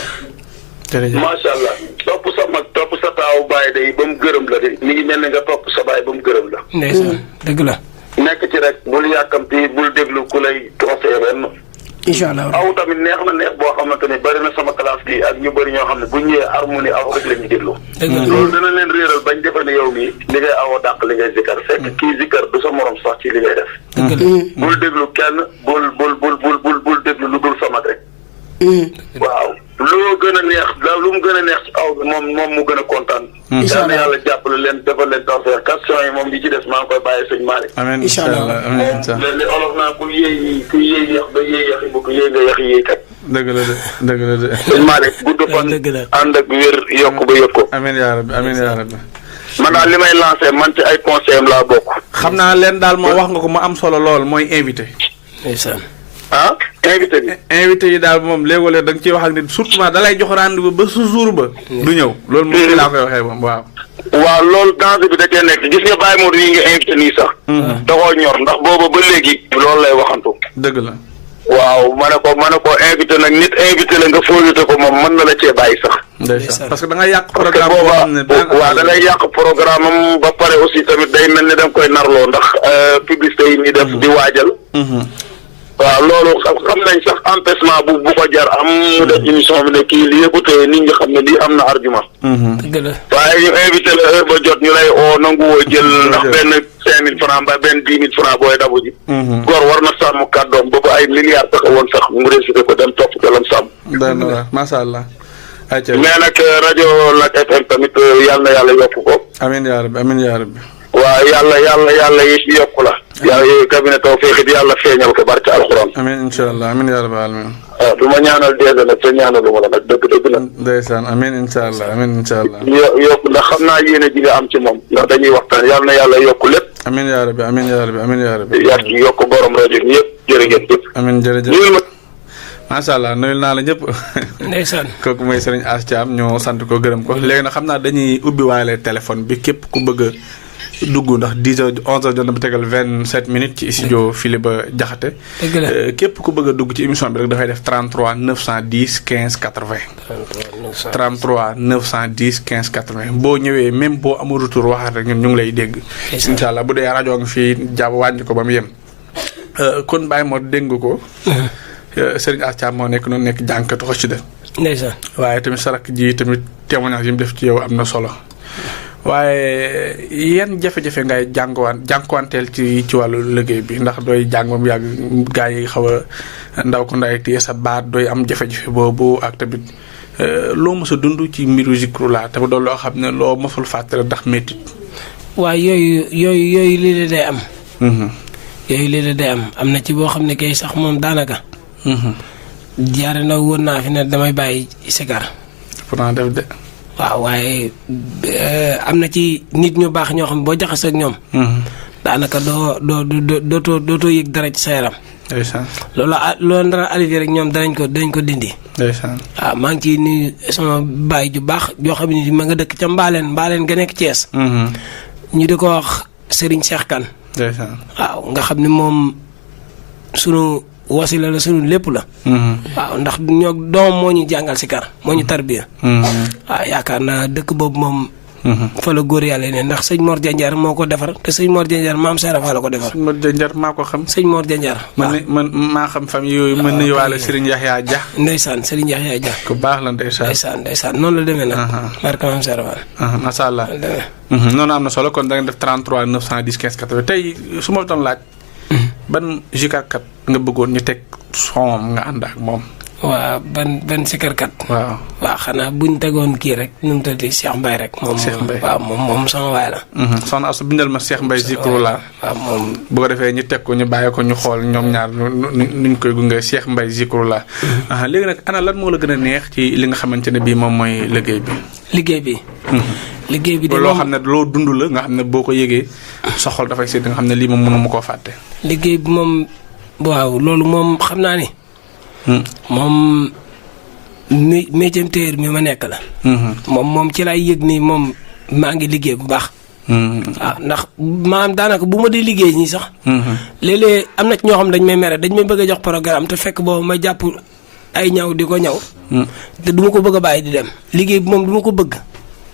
jërëjëf macha allah topp sa mag topp sa taawu baay day ba mu gërëm la de mi ngi mel ni nga topp sa baay ba mu gërëm la. ndeysaan dëgg la. nekk ci rek bul yàkkamti bul déglu ku lay conseillé ren. incha allah aw tamit neex na neex boo xamante ne bari na sama classe bi ak ñu bari ñoo xam ne bu ñëwee harmonie aw rek la ñu déglu. loolu dana leen réeral bañ defe ne yow mii li ngay aw a dàq li ngay zikkar fekk kii zikkar du sa morom sax ci li ngay def. bul déglu kenn bul déglu lu dul sa mag rek. waaw loo gën a neex daal lu mu gën a neex ci aw moom mu gën a kontaan. incha allah yàlla jàppale leen defal leen transfert question yi moom li ci des maa ngi koy bàyyi sëñ Malick. amiin incha allah amiin incha allah léegi olof naa ku yéey yax ba yéey yax yi bu ko yéey nga yax yéey kat. dëgg la de. sëñ Malick gudd fan ànd ak wér yokk ba yokk ko. amiin yaa rabbi. man daal li may lancé man ci ay conseils laa bokk. xam naa leen daal moom wax nga ko mu am solo lool mooy invité. ndeysaan. invité bi. invité yi daal moom léegoo-léeg da nga ciy wax ak nit surtout da lay jox rendez-vous ba su jour ba. du ñëw loolu moom laa koy waxee moom waaw. waaw loolu danger bi da cee nekk gis nga Baye Modou yi nga invité nii sax. da koo ñor ndax booba ba léegi. loolu lay waxantu. dëgg la. waaw ma ne ko invité nag nit invité la nga fóoyute ko moom mën na la cee bàyyi sax. ndeysaan parce que da nga yàq programme boo xam ne waaw da ngay yàq programme am ba pare aussi tamit day mel ni da nga koy narloo ndax publicité yi nii def di waajal. waaw loolu xam nañ sax empêchement bu ko jar am mu def émission bi ne kii li yëgutee nit ñi xam ne lii am na argument. dëgg la. waaye ñu invité la heure ba jot ñu lay oo nangu woo jël ndax benn 5000 francs ba benn 10 000 francs booy dabu ji. góor war na sàmm kàddoom ba ko ay milliards sax woon sax mu récité ko dem topp ko lam sàmm. dëgg macha allah. mais nag rajo Lat FM tamit yàlla na yàlla yokk ko. amiin yaa rabbi. waaw yàlla yi yokku la. yàlla cabinet Tawfekh it yàlla feeñal ko barke alxuraan. amiin incha allah amiin yaa rabbi alamin. waaw du ma ñaanal dégg nag te ñaanaluma la nag dëgg la. ndeysaan amiin incha allah amiin incha allah. yokk ndax xam naa yéene ji nga am ci moom ndax dañuy waxtaan yàlla na yàlla yokk lépp. amiin yaa rabbi amiin yaa rabbi amiin yaa rabbi. yàlla yokk borom rajo bi yëpp jërë ngeen jëf. amiin jërëjëf. macha allah nuyul naa la ñëpp. ndeysaan. kooku mooy Serigne Ass Thiam ñoo sant ko gërëm ko léegi nag xam naa dañuy ubbi waale téléphone bi képp ku bëgg a dugg ndax 10 heures 11 heures jot na ba tegal 27 minutes ci studio Philippe Diakhaté. dëgg la képp ku bëgg a dugg ci émission bi rek dafay def 33 910 15 80. 33 910 15 80 boo ñëwee même boo amul retour waxaat rek ñun ñu ngi lay dégg. incha allah bu dee rajo nga fii jàpp wàññi ko ba mu yem. kon Baye Modou dégg nga ko. Serigne Ass Thiam moo nekk noonu nekk jànkatu xasida. ndeysaan. waaye tamit sarak ji tamit témoignage yi mu def ci yow am na solo. waaye yan jafe-jafe ngay jànkuwanteel ci wàllu liggéey bi ndax dooy jàng moom yàgg gaa yi xaw a ndaw ko ndaay téye sa baat dooy am jafe-jafe boobu ak tamit loo mos a dund ci mbiru Zikroulah tamit doon loo xam ne loo mosul fàttali ndax métti. waaw yooyu lii la day am. yooyu lii la day am na ci boo xam ne kay sax moom daanaka. jaare na woon naa fi ne damay bàyyi sikar. pourtant def de. waaw waaye am na ci nit ñu baax ñoo xam boo jaxasoo ak ñoom. daanaka dootoo yëg dara ci sa yaram. ndeysaan. loolu dara arrivé rek ñoom danañ ko dindi. ndeysaan. waaw maa ngi ciy nuyu sama baay ju baax joo xam ne ma nga dëkk ca Mbaaleen ga nekk Thiès. ñu di ko wax Serigne Cheikh Kane. ndeysaan. waaw nga xam ne moom sunu wasila la sunu lépp la. waaw ndax ñoo doom moo ñu jàngal si kar moo ñu tarbiya. waaw yaakaar naa dëkk boobu moom. fa la góor yàlla ne ndax sëñ Mor Janjar moo ko defar te sëñ Mor Janjar maam Serap la ko defar. sëñ Mor Janjar maa ko xam. sëñ Mor Janjar. man maa xam famille yooyu mën nañu waale Serigne Yaxya Dia. ndeysaan Serigne Yaxya Dia. ku baax la ndeysaan noonu la demee nag. barka maam Serap. macha allah. noonu am na solo kon da nga def 33 910 15 80 tey su ma doon laaj. ban jikarkat nga bëggoon ñu teg son nga ànd ak moom. waaw ban sikarkat. waaw xanaa buñ tegoon kii rek nu mu tuddati Cheikh Mbaye rek. Cheikh Mbaye waaw moom sama waay la. soxna Asu bindal ma Cheikh Mbaye Zikroulah. waaw moom. bu ko defee ñu teg ko ñu bàyyi ko ñu xool ñoom ñaar nuñ koy gunge Cheikh Mbaye Zikroulah. léegi nag ana lan moo la gën a neex ci li nga xamante ne bii moom mooy liggéey bi. liggéey bi de loo xam ne loo dund la nga xam ne boo ko yëgee sa xol dafay seet nga xam ne lii moom mënuma koo fàtte. liggéey bi moom waaw loolu moom xam naa ni. moom métier téer mi ma nekk la. moom ci laay yëg ni moom maa ngi liggéey bu baax. waaw ndax maanaam daanaka bu ma dee liggéey nii sax. léeg-léeg am na ci ñoo xam dañ may mere dañ may bëgg a jox programme te fekk boobu ma jàpp ay ñaw di ko ñaw. te du ma ko bëgg a bàyyi di dem liggéey bi moom du ma ko bëgg.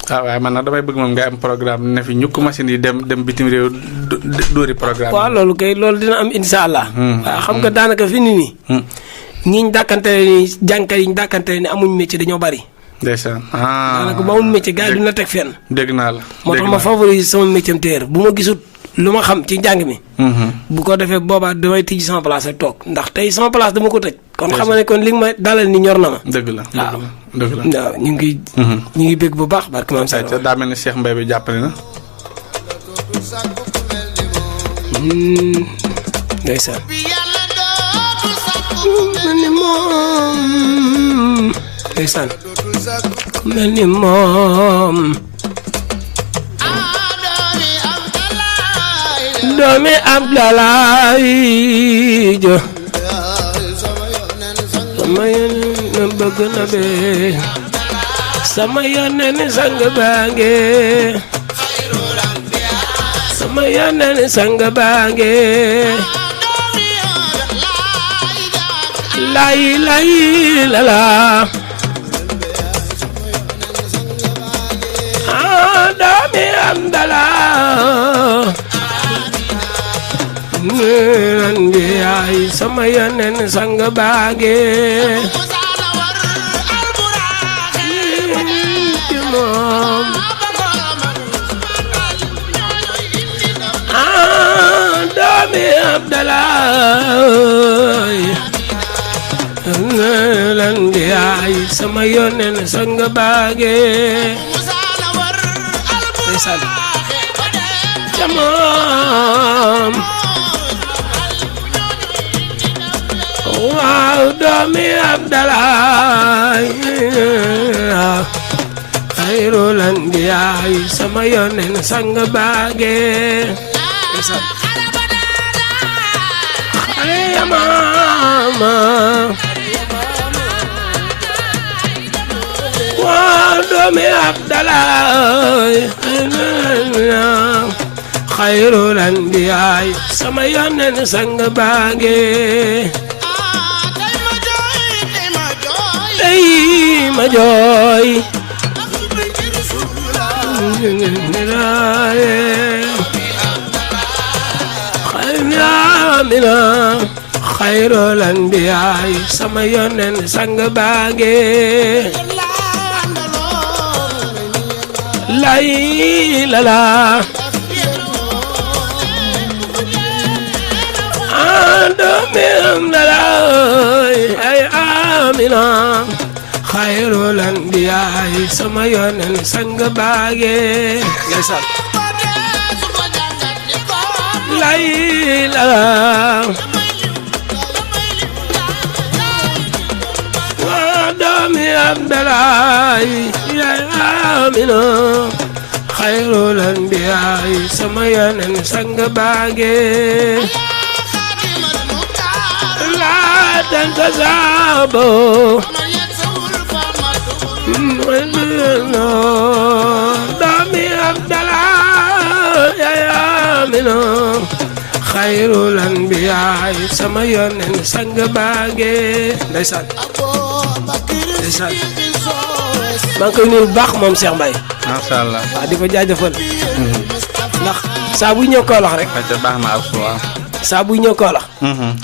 waaye man nag damay bëgg moom nga am programme ne fi ñukk machine yi dem bitim réew dóori programme. waaw loolu dina am incha allah. waaw xam nga daanaka fi ni nii. ñiñ dàkkantele ni jànkat yi ñu dàkkantele ni amuñ métier dañoo bari. ndeysaan daanaka ba amuñ métier gars yi duñ la teg fenn. dégg naa la moo tax ma favoriser sama métier téer bu ma gisut lu ma xam ci njàng mi. bu ko defee boobaa damay tijji sama place rek toog ndax tey sama place dama ko tëj. kon xam nga ne kon li nga ma dalal ni ñor na ma. dëgg la dëgg la waaw ñu ngi bégg bu baax barke maam Seydou. daa mel ni Cheikh Mbaye bi jàppale na. ndeysaan. mel ni moom. ndeysaan. mel ni moom. doomi Abdalaay jo sama yónneen bëgg na be sama yónneen sang baange sama yónneen sang baange lay lala doomi Abdalaay nandi ay sama yónneen sang baange ci moom doomi Abdalaay nandi ay sama yónneen sang baange ndeysaan ci moom waaw doomi Abdalaay xayrul anbiyaay sama yónneen sang baange xale ya maama waaw doomi Abdalaay xayrul anbiyaay sama yónneen sang baange tey ma jooy amina xayrul anbiyaay sama yónneen sang baange lay lala doomi Abdalaay ay amina xayrul anbiyaay sama yónneen sang baange ndeysaan lay lala waa doomi Abdalaay ay amina xayrul anbiyaay sama yónneen sang baange laa tantasabo doomi Abdalaay ay amina xayrul anbiyaay sama yónneen sang baange ndeysaan ndeysaan maa ngi koy nuyu bu baax moom Cheikh Mbaye macha allah waaw di ko jaajëfal ndax saa buy ñëw Kaolack rek baax na alxuraan saa buy ñëw Kaolack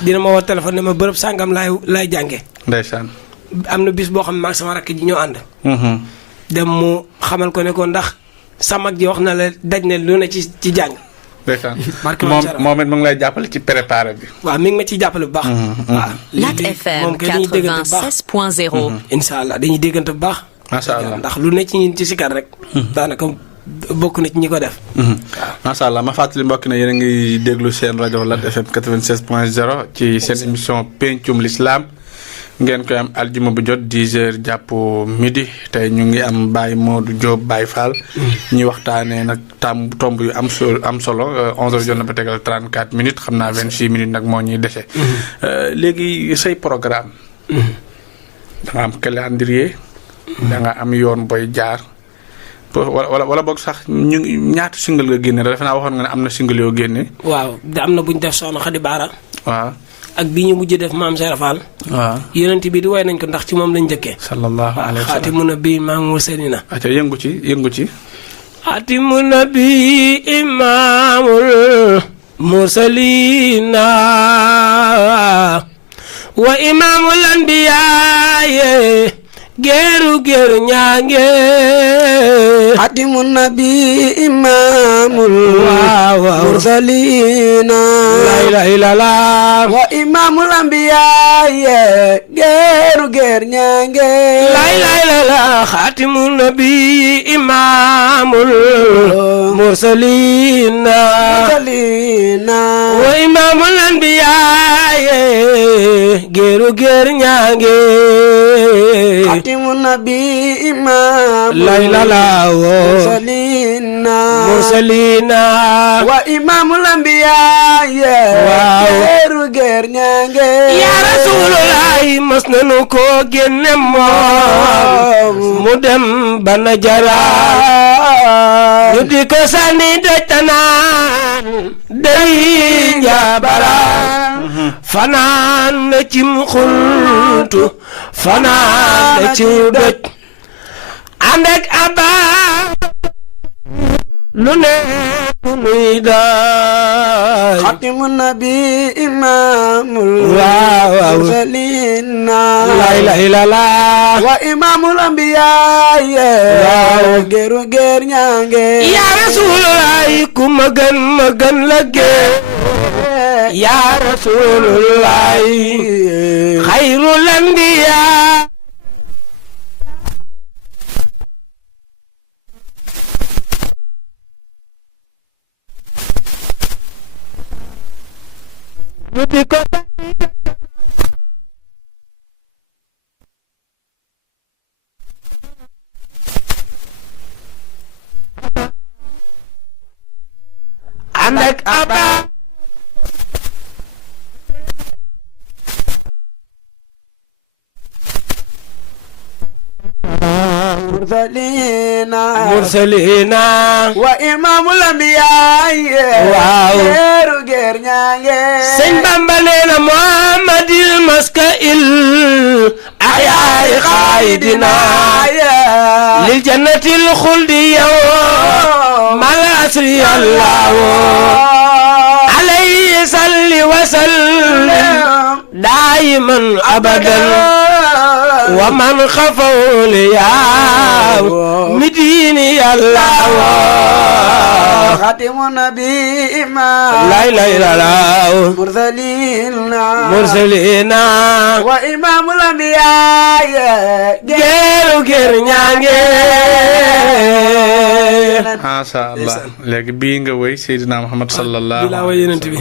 dina ma woo téléphone ne ma bërëb sàngam laay jànge ndeysaan am na bis boo xam ne maag sama rakk ji ñoo ànd dem mu xamal ko ne ko ndax sa mag ji wax na la daj ne lu ne ci jàng ndeysaan moom it mu ngi lay jàppale ci préparé bi waaw mi ngi ma ciy jàppale bu baax waaw Lat FM 96.0 incha allah dañuy déggante bu baax macha allah ndax lu ne ci ñun ci sikar rek daanaka bokk na ci ñi ko def waaw macha allah ma fàttali mbokk na yéen a ngi déglu seen rajo Lat FM 96.0 ci seen émission pencum l'islam ngeen koy am aljuma bu jot 10h jàpp midi tey ñu ngi am Baye Modou Diop Baye Fall ñuy waxtaanee nag tomb yu am solo 11h jot na ba tegal 34 minutes xam naa 26 minutes nag moo ñuy dese léegi say programme da nga am calendrier da nga am yoon boy jaar wala boog sax ñu ñaata single nga génne defe naa waxoon nga ne am na single yoo génne waaw am na buñ def soxna Xadi Baara waaw ak bi ñu mujj def maam Cheikh Fall waaw yonent bi di way nañ ko ndax ci moom lañ njëkkee sallallahu alayhi wa sallam xaatimu nabi imaamul mursalina aca yëngu ci xaatimu nabi imaamul mursalina wa imaamul anbiyaaye geeru ñaange xaatimu nabi imaamul mursalina la ilaha illallah wa imaamul anbiyaaye geeru ñaange la ilaha illallah xaatimu nabi imaamul mursalina wa imaamul anbiyaaye geeru ñaange xaatimu nabi imaamul la ilaha mursalina wa imaamul anbiyaaye geeru ñaange ya rasulullah mas nanu ko génne moom mu dem bana jara ñu di ko sànni doj tanaan day njabara fanaan na cim xuntu fanaan na ci doj ànd ak aba lu ne nuy daay xaatimu nabi imaamul mursalina la ilaha illallah wa imaamul anbiyaaye geeru ñaange ya rasulullah ku ma gën la géer ya rasulullah xayrul anbiyaa ànd ak aba mursalina wa imaamul anbiyaaye geeru ñaange sëñ Bamba nee na Muhammadil maskail ahyaay xaayidina lil jannatil xuldi yow mal asri allah alayhi salli wa sallim daayiman abadan wa man xafaw liyaa midini allah xaatimu nabi imaam la ilaha illallah mursalina wa imaamul anbiyaa geeru ñaange masha Allah léegi bii nga woy Seydina Muhammad sallallahu bi la way yonent bi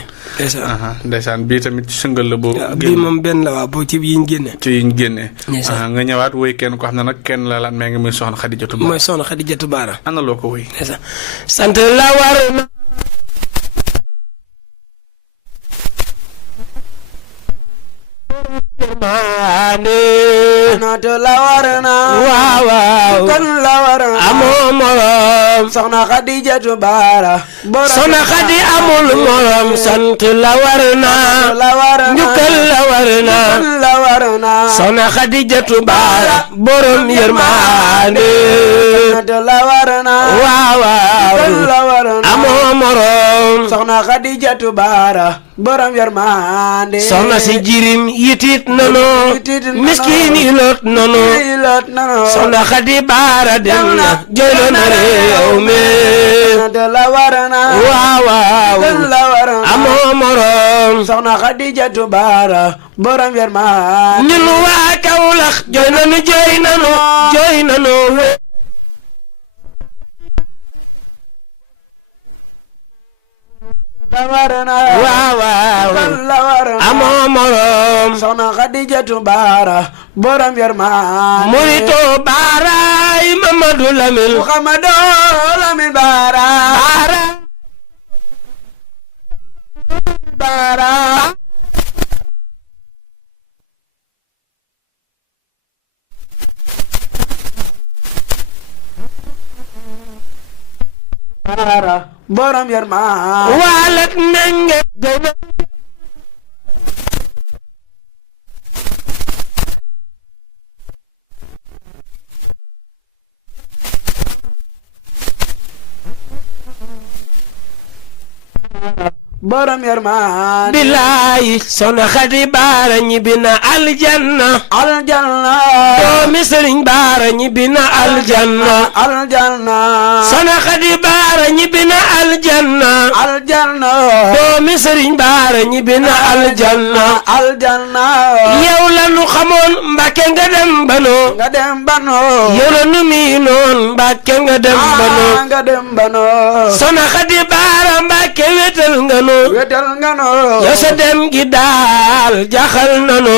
ndeysaan bii tamit ci sëngal la boo bii moom benn la waaw boo ci yiñ génne nga ñëwaat woy kenn ko xam ne nag kenn la lan mee ngi muy soxna Xadijatu Baara mooy soxna Xadijatu Baara ana loo ko woy sant la war na nato la war na waaw kan la war na amoo morom soxna Xadijatu Baara soxna Xadi amul morom sant la war na njukkal la war na soxna Xadijatu Baara borom yërmande nato la war na waaw amoo morom soxna Xadijatu Baara borom yërmande soxna si jirim yitit nano miskin yi lot nano soxna Xadi Baara dem na jëlo na réew mi waaw amoo morom soxna Xadijatu Baara borom yërmande ñun waa Kawlax jooy nanu waaw amoo morom soxna Xadijatu Baara borom yërmande murito Baara yi Mamadu Lamin Muhammadu Lamin Baara borom yerma walat nange borom yerma billahi Soxna Xadi Baara ñibbi na aljanna aljanna doomi Sëriñ Baara ñibbi na aljanna aljanna Soxna Xadi Baara ñibbi na aljanna aljanna doomi Sëriñ Baara ñibbi na aljanna aljanna yow la nu xamoon Mbàkke nga dem bano nga dem bano yow la nu miinoon Mbàkke nga dem bano nga dem bano Soxna Xadi Baara Mbàkke wetal nga nu wetal nga no yow sa dem gi daal jaxal nanu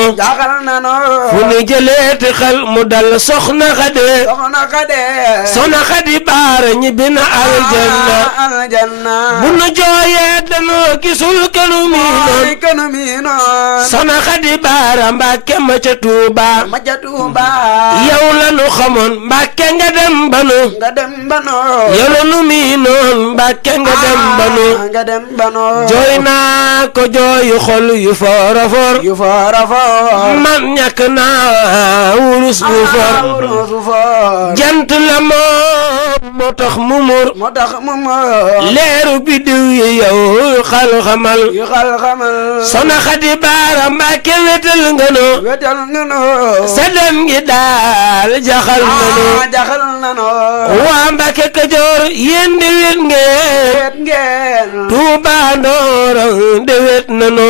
fu nu jëleeti xel mu dal Soxna Xadi Soxna Xadi Baara ñibbi na aljanna aljanna bu nu jooyee danoo gisul kanu miinoon Soxna Xadi Baara Mbàkke ma ca Tuuba yow la nu xamoon Mbàkke nga dem banu yow la nu miinoon Mbàkke nga dem banu jooy naa ko jooyu xol yu foora foor man ñàkk naa wurus bu for jant la moom moo tax mu mur leeru biddiw yi yow xal-xamal Soxna Xadi Baara Mbàkke wetal nga no sa dem gi daal jaxal nanu waa Mbàkke Kajoor yéen di wet ngeen Tuuba Ndooro de wet nanu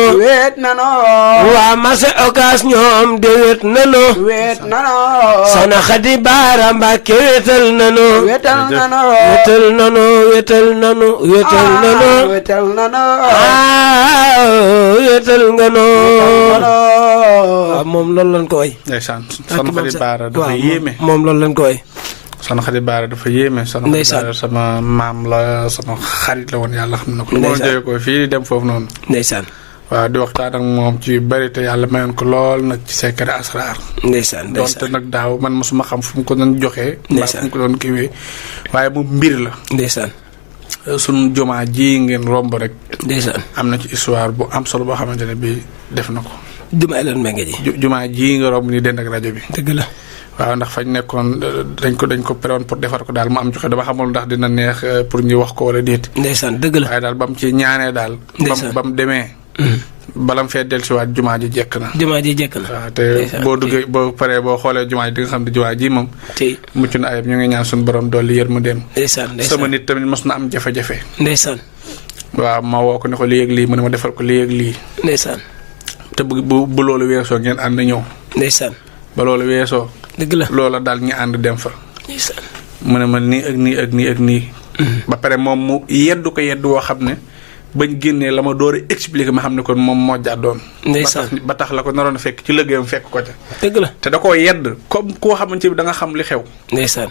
waa marché Ocass ñoom de wet nanu Soxna Xadi Baara Mbàkke wetal nanu wetal nga no moom loolu lañ ko way ndeysaan Soxna Xadi Baara dafa yéeme moom loolu lañ ko way Soxna Xadi Baara dafa yéeme Soxna Xadi Baara sama maam la sama xarit la woon yàlla xam na ko moo jóge ko fii dem foofu noonu ndeysaan waaw di waxtaan ak moom ci bari te yàlla mayoon ko lool nag ci secret asraar ndeysaan doonte nag daaw man mosuma xam fu mu ko doon joxee mbaa fu mu ko doon kiiwee waaye moom mbir la ndeysaan sunu jumaa ji ngeen romb rek ndeysaan am na ci histoire bu am solo boo xamante ne bii def na ko jumaa leen menge ji jumaa ji nga romb ni dend ak rajo bi dëgg la waaw ndax fañ nekkoon dañ ko peroon pour defar ko daal mu am joxe dama xamul ndax dina neex pour ñu wax ko wala déet ndeysaan dëgg la waaye daal ba mu ci ñaanee daal ba mu demee balam fee dellusiwaat jumaa ji jekk na waaw te boo duggee boo paree boo xoolee jumaa ji di nga xam ne jumaa ji moom mucc na ayib ñu ngi ñaan suñu borom dolli yërmandeem sama nit tamit mos na am jafe-jafe ndeysaan waaw ma woo ko ne ko lii ak lii mu ne ma defal ko lii ak lii ndeysaan te bu loolu weesoo ngeen ànd ñëw ndeysaan ba loolu weesoo dëgg la loola daal ñu ànd dem fa ndeysaan mu ne ma nii ak nii ak nii ak nii ba pare moom mu yeddu ko yeddu woo xam ne bañ génnee la ma door a expliquer ma xam ne kon moom moo jàddoon ndeysaan ba tax la ko naroon a fekk ci liggéeyam fekk ko ca dëgg la te da koo yedd comme koo xamante bi da nga xam li xew ndeysaan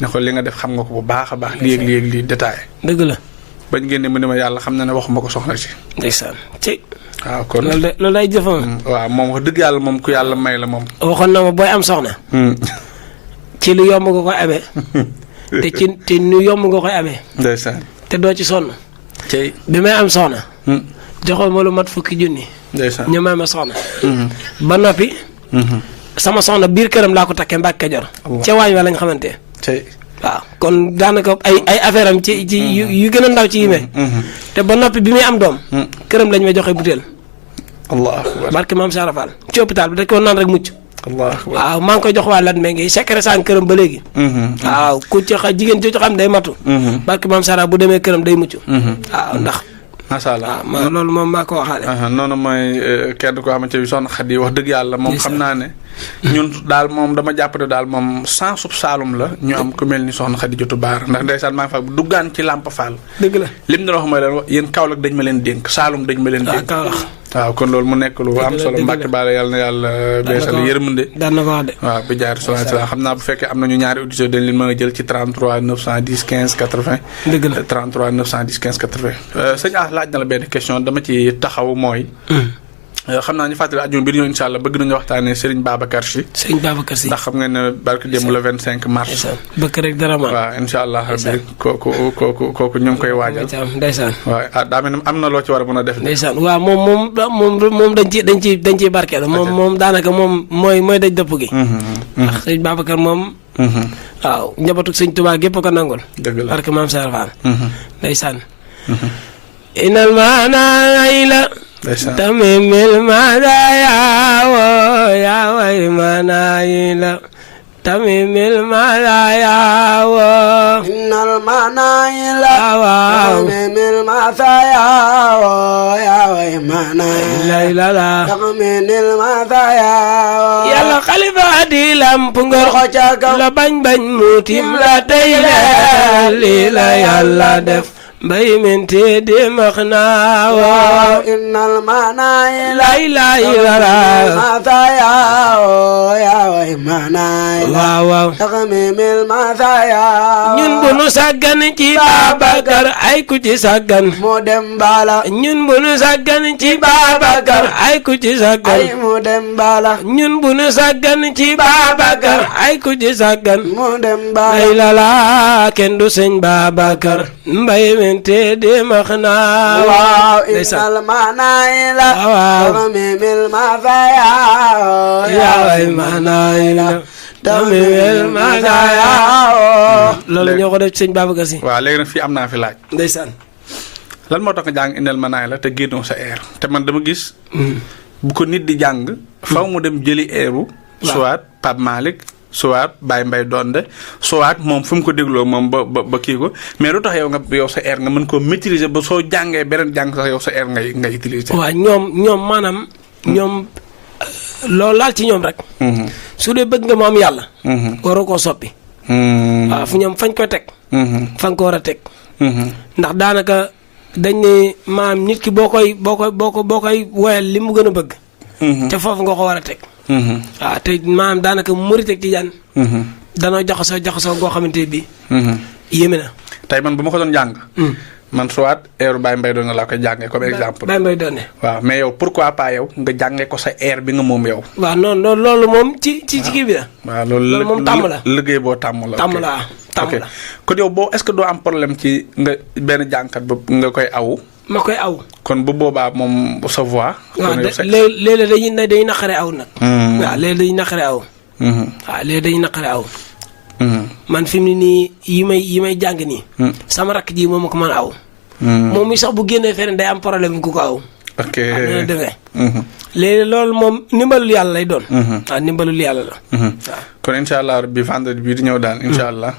ne ko li nga def xam nga ko bu baax a baax lii ak lii ak lii détaillé dëgg la bañ génnee mu ne ma yàlla xam na ne waxuma ko soxna si ndeysaan ci waaw kon loolu day jëfam waaw moom wax dëgg yàlla moom ku yàlla may la moom waxoon na ma booy am soxna ci lu yomb nga koy amee te nu yomb nga koy amee ndeysaan te doo ci sonn cey bi may am soxna joxoon ma lu mat fukki junni ndeysaan ñu may ma soxna ba noppi sama soxna biir këram laa ko takkee Mbàkke Kajoor ca waañ wa lañ xamante cey waaw kon daanaka ay affaire am ci yu gën a ndaw ci yimee te ba noppi bi muy am doom këram lañ may joxe butéel allah akbar barke maam Sara Fall ci hôpital bi dañ ko naan rek mucc allah akbar waaw maa ngi koy jox waa lat me ngi secret saan këram ba léegi waaw ku ci jigéen ci xam day matu barke maam Sara bu demee këram day mucc waaw ndax macha allah waaw loolu moom maa ko waxaale noonu mooy kenn koo xamante bi Soxna Xadi wax dëgg yàlla moom xam naa ne ñun daal moom dama jàpp ne daal moom sans sub saalum la ñu am ku mel ni Soxna Xadi Jotu Baara ndax ndeysaan maa ngi fa duggaan ci Lamp Fall dëgg la lim na wax mooy leen yéen Kaolack dañ ma leen dénk Saalum dañ ma leen dénk waaw kon loolu mu nekk lu am solo Mbàkke Baara yàlla na yàlla beesal yërmande daan na ko wax de waaw bi jaar sala xam naa bu fekkee am nañu ñaari auditeurs dañ leen mën a jël ci 33 910 15 80 dëgg la 33 910 15 80 sëñ As laaj na la benn question dama ci taxaw mooy xam naa ñu fàttali ajjuma bi di ñëw incha allah bëgg nañu waxtaanee Serigne Babacar Sy. Serigne Babacar Sy ndax xam nga ne barke démb le 25 mars. bëgg rek dara man. waaw incha allah rabbi kooku ñu ngi koy waajal. ndeysaan. waaw daa mel ne am na loo ci war a mën a def. ndeysaan waaw moom dañ ciy barkeelu. moom daanaka moom mooy daj dëpp gi. ndax Serigne Babacar moom. waaw njabootu Serigne Touba gépp ko nangul. dëgg la barke maam Serap Fall. ndeysaan. inal maanaayla tamimil madaya wo ya way manayila tamimil madaya wo innal manayila tamimil madaya wo ya way manayila tamimil madaya wo yàlla xalifa di lamp ngor la bañ muutim la tey li la yàlla def mbay minti di max naa woo innal maanaay lay la maataya woo yaa way maanaay waaw taxamimil maataya ñun bu nu sàggan ci Babacar ay ku ci sàggan mu dem bala ñun bu nu sàggan ci Babacar ay ku ci sàggan ay mu dem bala ñun bu nu sàggan ci Babacar ay ku ci sàggan mu dem bala lay la kenn du sëñ Babacar mbay te de max naa waaw innal maanaay la tamimil maataya yaa way maanaay la tamimil maataya loolu ñoo ko def ci sëñ Babacar Sy. waaw léegi nag fii am naa fi laaj. ndeysaan. lan moo tax nga jàng innal maanaay la te génnoo sa air te man dama gis. bu ko nit di jàng. faw mu dem jëli airu. soit Pape Malick. soit Baye Mbaye Donde soit moom fu mu ko dégloo moom ba kii ko mais lu tax yow sa air nga mën koo maîtriser ba soo jàngee beneen jàng sax yow sa air ngay utiliser. waaw ñoom maanaam ñoom loolu laal ci ñoom rek. su dee bëgg nga mu am yàlla. waroo koo soppi. waaw fu ñoom fañ ko teg. fa nga ko war a teg. ndax daanaka dañ ne maanaam nit ki boo koy woyal li mu gën a bëgg. te foofu nga ko war a teg. waaw te maanaam daanaka murit ak tijaan danoo jaxasoo goo xamante bi yéeme na. tey man bu ma ko doon jàng. man soit airu Baye Mbaye Donde laa koy jàngee comme exemple. Baye Mbaye Donde. waaw mais yow pourquoi pas yow nga jàngee ko sa air bi nga moom yow. waaw non loolu moom ci kii bi la. waaw loolu moom tàmm la liggéey boo tàmm la. tàmm la tàmm la. kon yow boo est-ce que doo am problème ci nga benn jàngkat ba nga koy awu. ma koy aw. kon bu boobaa moom sa voix. waaw léeg-léeg dañuy naqare aw nag. waaw léeg-léeg dañuy naqare aw. waaw léeg-léeg dañuy naqare aw. man fi mu ne nii yi may jàng nii. sama rakk ji moom ma ko mën a aw. moom mi sax bu génnee feneen day am problème ku ko aw. ok waaw demee. léegi loolu moom ndimbalul yàlla lay doon. waaw ndimbalul yàlla la. waaw kon incha allah bi vendredi bii di ñëw daal incha allah.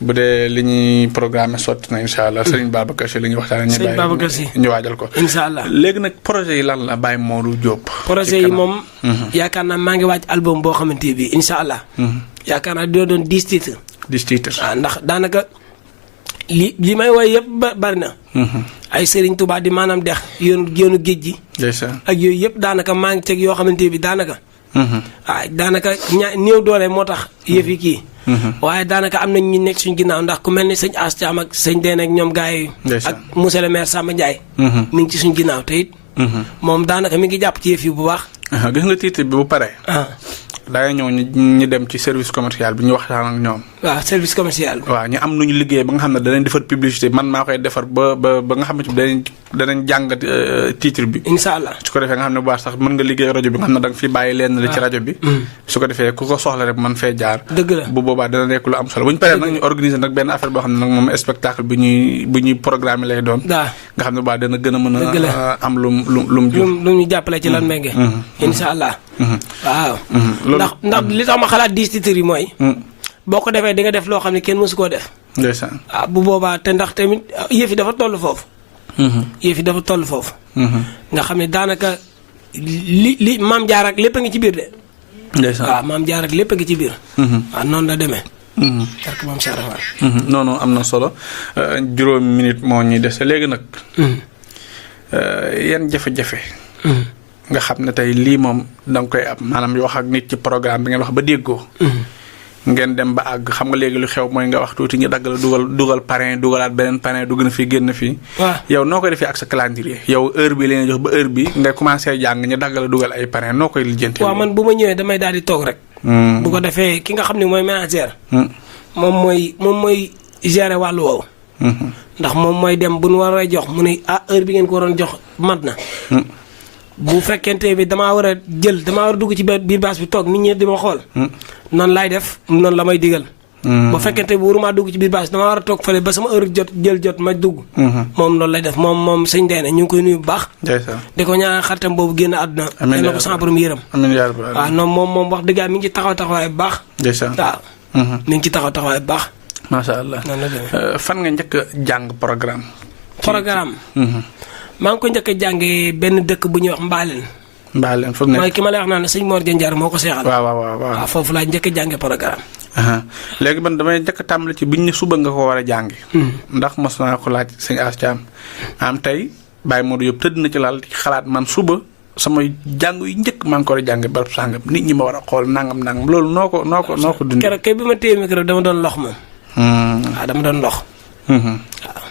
bu dee li ñuy programme sotti na incha allah Serigne Babacar Sy li ñuy waxtaanee. Serigne Babacar Sy ñu waajal ko. incha allah léegi nag projet yi lan la Baye Modou Diop. projet yi moom. yaakaar naa maa ngi waaj album boo xamante bi incha allah. yaakaar naa dina doon 10 titres. 10 titres. waaw ndax daanaka li may woy yëpp bari na. ay Serigne Touba di maanaam dex yoonu géej gi. ak yooyu yëpp daanaka maa ngi teg yoo xamante bi daanaka. waaw daanaka néew doole moo tax yëf yi kii. waaye daanaka am nañ ñu nekk suñu ginnaaw ndax ku mel ni sëñ As Thiam ak sëñ Deen ak ñoom gars yi. ak monsieur le maire Samba Ndiaye. mi ngi ci suñu ginnaaw te it. moom daanaka mi ngi jàpp ci yëf yi bu baax. gis nga titre bi bu paree. daa ñëw ñu dem ci service commercial bi ñu waxtaan ak ñoom. waaw service commercial bi. waaw ñu am nu ñu liggéey ba nga xam ne danañ defar publicité man maa koy defar ba nga xamante ne danañ jàngat titre bi. incha allah su ko defee nga xam ne bu baax sax mën nga liggéey rajo bi nga xam ne da nga fi bàyyi leen la ci rajo bi. su ko defee ku ko soxla rek mën fee jaar. dëgg la bu boobaa dana nekk lu am solo bu ñu paree nag ñu organiser nag benn affaire boo xam ne nag moom spectacle bu ñuy programme lay doon. nga xam ne bu baax dana gën a mën a am lu ñu jàppale ci lan menge. incha allah. waaw. ndax li tax ma xalaat 10 titres yi mooy. boo ko defee di nga def loo xam ne kenn mësu koo def. ndeysaan. waaw bu boobaa te ndax tamit yëf yi dafa toll foofu. yëf yi dafa toll foofu. nga xam ne daanaka li maam jaar ak lépp a ngi ci biir de. ndeysaan waaw maam jaar ak lépp a ngi ci biir. waaw noonu la demee. parce que maam Sarafal. non am na solo juróomi minute moo ñuy dese léegi nag. yan jafe-jafe. nga xam ne tey lii moom da nga koy am maanaam yoo wax ak nit ci programme bi ngeen wax ba déggoo. ngeen dem ba àgg xam nga léegi lu xew mooy nga wax tuuti ñu dagg la dugal parrain dugalaat beneen parrain dugg na fii génn fii. waaw yow noo koy defee ak sa calendrier yow heure bi leen jox ba heure bi ngay commencé jàng ñu dagg la dugal ay parrain noo koy lijjantee. waaw man bu ma ñëwee damay daal di toog rek. bu ko defee ki nga xam ne mooy manager. moom mooy gérer wàllu woowu. ndax moom mooy dem bu nu war a jox mu ne heure bi ngeen ko waroon jox mat na. bu fekkente bi damaa war a dugg ci biir baas bi toog nit ñi di ma xool. noonu laay def noonu la may digal. bu fekkente bi waruma dugg ci biir baas damaa war a toog fële ba sama heure jot ma dugg. moom loolu lay def moom sëñ Deene ñu ngi koy nuyu bu baax. di ko ñaan xaritam boobu génn àdduna. amiin na ko sama borom yërëm. amiin yaa rabbi. waaw non moom wax dëgg mi ngi ci taxawaay bu baax. waaw. mi ngi ci taxawaay bu baax. macha allah noonu la demee. fan nga njëkk a jàng programme. maa ngi ko njëkk a jàngee benn dëkk bu ñuy wax Mbaaleen fu mu nekk mooy ki ma lay wax naan sëñ Mor Janjar moo ko seexal. waaw foofu laa njëkk a jàngee programme. léegi man damay njëkk a tàmbali ci biñ ne suba nga ko war a jàngi. ndax mos naa ko laaj sëñ As Thiam am tey Baye Modou Diop tëdd na ci laal xalaat man suba sama jàng yu njëkk maa ngi ko war a jàngee barab sàngam nit ñi ma war a xool nangam loolu noo ko dund. keroog kay bi ma téye micro dama doon lox moom. waaw dama doon lox. waaw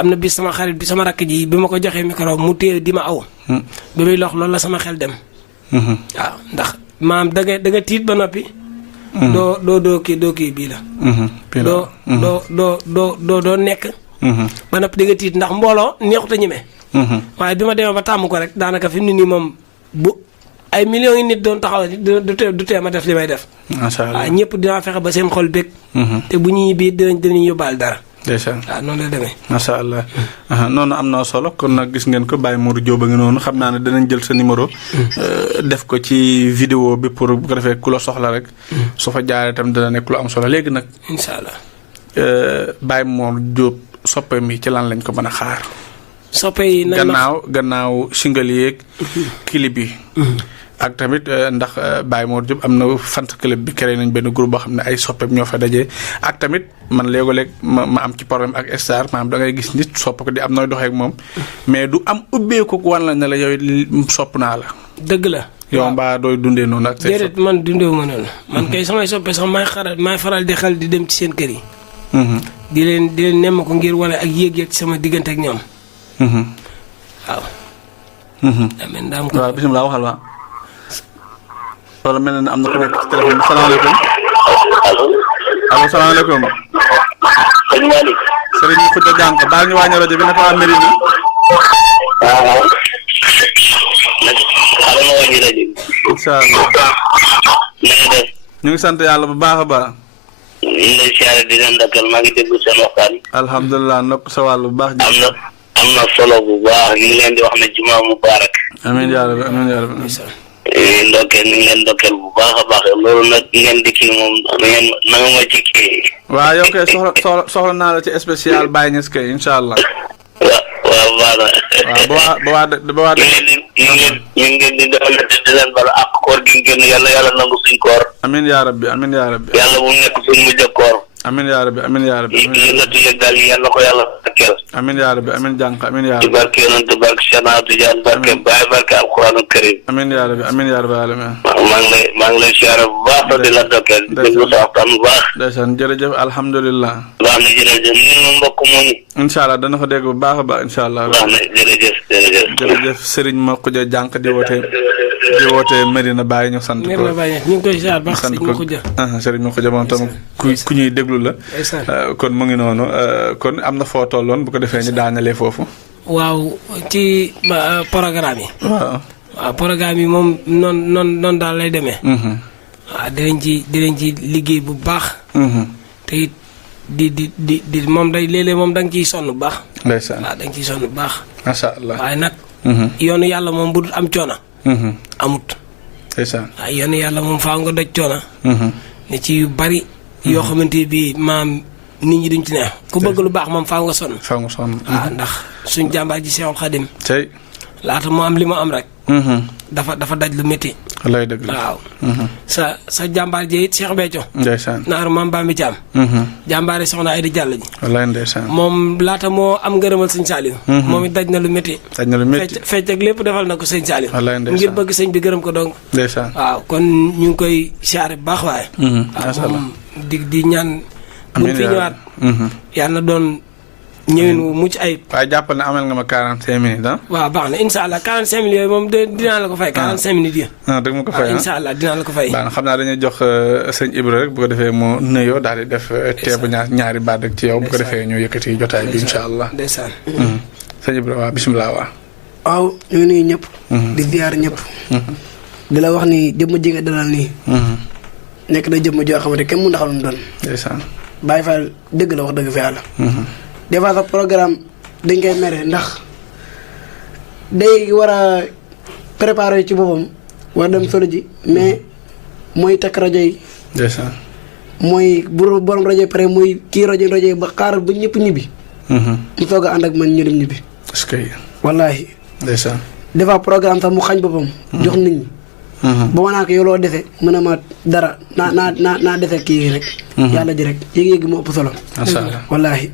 am na bis sama xarit bi sama rakk ji bi ma ko joxee micro mu téye di ma aw. bi muy lox loolu la sama xel dem. waaw ndax maam da nga tiit ba noppi. doo kii bii la. doo nekk. ba noppi da nga tiit ndax mbooloo neexut a ñeme. waaye bi ma demee ba tàmm ko rek daanaka fi mu ne nii moom bu ay millions yi nit doon taxaw du tee ma def li may def. macha allah waaw ñëpp dinaa fexe ba seen xol bég. te bu ñuy bii dinañ yóbbaal dara. ndeysaan waaw noonu la demee. macha allah noonu am na solo kon nag gis ngeen ko Baye Modou Diop a ngi noonu xam naa ne danañ jël sa numéro. def ko ci vidéo bi pour bu ko defee ku la soxla rek. su fa jaaree itam dana nekk lu am solo léegi nag. incha allah. Baye Modou Diop soppe mi ci lan lañ ko mën a xaar. soppe yi gannaaw single yeeg. clip yi. ak tamit ndax Baye Modou Diop am na fan club bi créé nañ benn groupe boo xam ne ay soppeem ñoo fa dajee ak tamit man léeg-léeg ma am ci problème ak star maanaam da ngay gis nit sopp ko di am nooy doxee ak moom mais du am ubbeeku wan la ne la yow sopp naa la. dëgg la. yow mbaa dooy dundee noonu ak. déedéet man dundeewu ma noonu. man kay samay soppe sax maay faral di xel di dem ci seen kër yi. di leen nemm ko ngir wane ak yéeg-yéeg ci sama diggante ak ñoom. waaw. amiin daam ko. waaw bisimilah waxal waa. wala mel na ne am na ku nekk ci téléphone bi salaamaaleykum. allo salaamaaleykum. sëñ Malick. Serigne Khoudia Diankha baal ñu wàññi rajo bi naka waa Mérina. waaw. xaaral ma wàññi rajo bi. incha allah. na nga def. ñu ngi sant yàlla bu baax a baax. ñu ngi lay siyaare di leen dakkal maa ngi déglu seen waxtaan. alhamdulilah nokk sa wàll bu baax. am na solo bu baax ñu ngi leen di wax ne jumaa mubarak. amiin yaa rabbi amiin yaa rabbi. ndokkeel ñu ngi leen ndokkeel bu baax a baax loolu nag ngeen di kii moom na nga ma ci kii. waaw yow kay soxla naa la ci spécial Baye Niass kay incha allah. waaw baax na. waaw ba waa ñu ngi di leen bala ak koor gi génn yàlla nangu suñ koor. amiin yaa rabbi amiin yaa rabbi. yàlla bu nekk suñ mujj koor. amiin yaa rabbi amiin yaa rabbi. yëngatu yëg daal yi yàlla ko yàlla takkeel. amiin yaa rabbi amiin jànk amiin yaa rabbi. ci barke yonent barke Cheikh Tijaan barke Baay barke alxuraanu karim. amiin yaa rabbi amiin yaa rabbi alamin. maa ngi lay siyaare bu baax di la dokkeel. déglu sa waxtaan bu baax. ndeysaan jërëjëf alhamdulilah. baax na jërëjëf ñu ngi mbokk moomu. incha allah dana ko dégg bu baax a baax incha allah. baax na jërëjëf Serigne Ma Khoudia Diankha di wootee Medina Baye ñu sant ko. Medina Baye ñu ngi koy ziar baax Serigne Ma Khoudia. Serigne Ma Khoudia moom tam ku ñuy déglu la. kon mu ngi noonu kon am na foo tolloon bu ko defee ñu daañalee foofu. waaw ci programme yi. waaw programme yi moom noonu daal lay demee. waaw dinañ ci liggéey bu baax. te it di moom day léeg-léeg moom da nga ciy sonn bu baax. ndeysaan waaw da nga ciy sonn bu baax. macha allah waaye nag. yoonu yàlla moom bu dul am coono. amut. ndeysaan waaw yoonu yàlla moom faaw nga doj coono. ne ci yu bari. yoo xamante bi maam nit ñi duñ ci ne ku bëgg lu baax moom faaw nga sonn. faaw nga sonn. waaw ndax suñ jàmbaar ji Seexul Xadim. tey. laata moo am li mu am rek. dafa daj lu métti. lay dëgg la waaw. sa jàmbaar ji it Cheikh Béthio. ndeysaan naaru maam Bambi Thiam. jàmbaare soxna Ayda Diallo ji. wallaay ndeysaan. moom laata moo am ngërëmal sëñ Saliou. moom it daj na lu métti. daj na lu métti fecc ak lépp defal na ko sëñ Saliou. wallaay ndeysaan ngir bëgg sëñ bi gërëm ko dong. ndeysaan waaw kon ñu ngi koy siyaare bu baax waaye. macha allah di ñaan. buñ fi ñëwaat. yàlla na doon. ñëwin wu mucc ayib. waaye jàppal ne amal nga ma 45 minutes ah. waaw baax na incha allah 45 minutes yooyu moom dinaa la ko fay. 45 minutes yi. dëgg ma ko fay incha allah dinaa la ko fay. baax na xam naa dañuy jox sëñ Ibra rek bu ko defee mu nuyoo daal di def teebu ñaari baat rek ci yow bu ko defee ñu yëkkati jotaay bi incha allah. ndeysaan. sëñ Ibra waaw bisimilah waaw. waaw ñu ngi nuyu ñëpp. di ziar ñëpp. di la wax ni jëmm ji nga dalal nii. nekk na jëmm joo xamante kenn mu ndaxal mu doon. ndeysaan. Baye Fall dëgg la wax dëgg fa yàlla. des fois sax programme dañ koy mere ndax day war a préparer ci boppam war dem solo ji mais mooy takk rajo yi. ndeysaan. mooy bu borom rajo yi pare muy kii rajo yi ba xaaral ba ñëpp ñibbi. mu soog a ànd ak man ñu dem ñibbi. est-ce que. wallaahi. ndeysaan. des fois programme sax mu xañ boppam. jox nit ñi. ba ma naa ko yow loo defee mën a ma dara naa defee kii rek. yàlla ji rek yéeg-yéeg moo ëpp solo. macha allah wallaahi.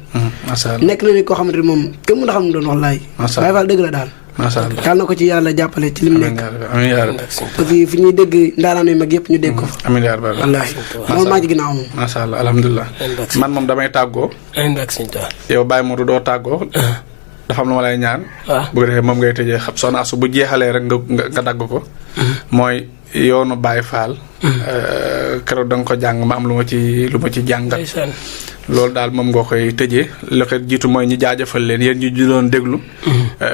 macha allah nekk na ni koo xamante ne moom kenn mën a xam ne doon wallaahi. macha allah Baye Fall dëgg la daal. macha allah yàlla na ko ci yàlla jàppale ci li mu nekk. amiin yaa rabbi. aussi fi ñuy dégg ndaanaan yu mag yëpp ñu dégg ko fa. amiin yaa rabbi. wallaahi moom maa ci ginnaaw moom. macha allah alhamdulilah. man moom damay tàggoo. yow Baye Modou doo tàggoo. dafa am lu ma lay ñaan. waaw bu ko defee moom ngay tëjee xam soxna Asu bu jeexalee rek nga dagg ko. mooy yoonu Baye Fall. keroog da nga ko jàng ma am lu ma ci jàngat. loolu daal moom nga koy tëjee li ko jiitu mooy ñi jaajëfal leen yéen ñi doon déglu.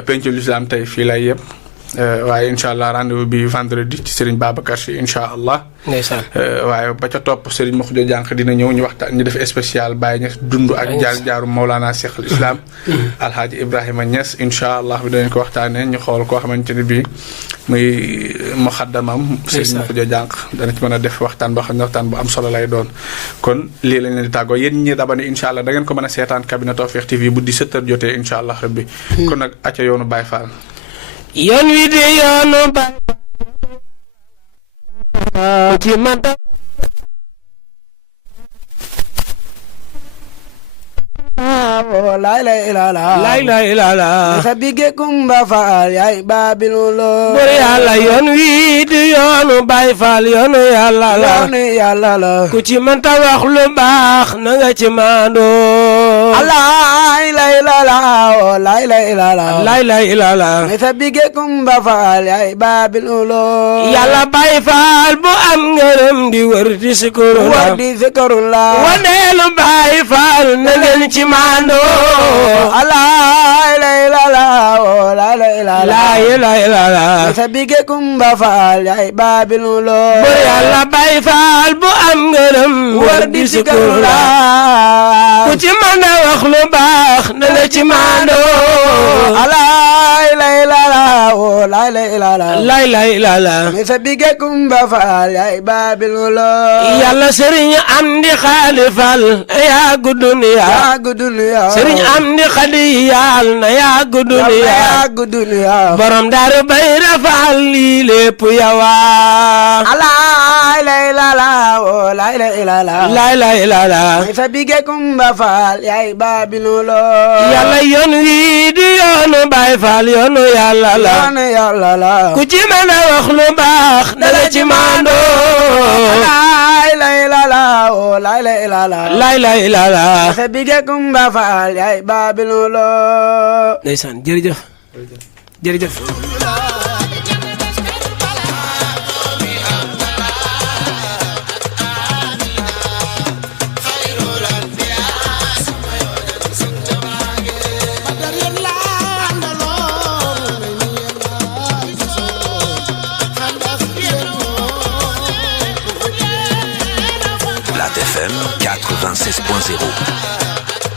Pencum Lislaam tey fii lay yëpp. waaye incha allah rendez-vous bi vendredi ci Serigne Babacar Sy incha allah. ndeysaan. waaye ba ca topp Serigne Mokhjo Jànq dina ñëw ñu waxtaan ñu def spécial Baye Niass dund ak jaaru Mawlana Cheikh al Islam. Alhaji Ibrahima Niass incha allah bi danañ ko waxtaanee ñu xool koo xamante ne bii muy muxaddamam. Serigne Mokhjo Jànq dana ci mën a def waxtaan boo xam ne waxtaan bu am solo lay doon. kon lii lañ leen di tàggoo yéen ñi dabane incha allah da ngeen ko mën a seetaan cabinet Tawfekh TV bu 17h jotee incha allah rabbi. kon nag acca yoonu Baye Fall. yoon wi de yoonu Baye ci mata laay lay ilala sa bige kumba faal yaay baabilulo bur yàlla yoon wi di yoonu Baye Fall yoonu yàlla la ku ci mënta wax lu baax na nga ci maando laay lay ilala sa bige kumba faal yaay baabilulo yàlla Baye Fall bu am ngërëm di wër di sikurula waneelu Baye Fall na ngeen ci maando laay lay ilala sa bige kumba faal yaay baabilulo bur yàlla Baye Fall bu am ngërëm wër di sikurula ku ci mën a wax lu baax na nga ci maando laay lay ilala sa bige kumba faal yaay baabilulo yàlla sëriñ Amdi Xaali Fall yaa gudd duniya sëriñ Amdi Xadi yàll na yaa gudd duniya borom Daaru Bayra Fall lii lépp yawa laay lay ilala sa bige kumba faal yaay baabilulo yàlla yoon wi di yoonu Baye Fall yoonu yàlla la ku ci mën a wax lu baax dala ci maando laay ilala sa bige kumba faal yaay baabilulo ndeysaan jërëjëf FM 96.0.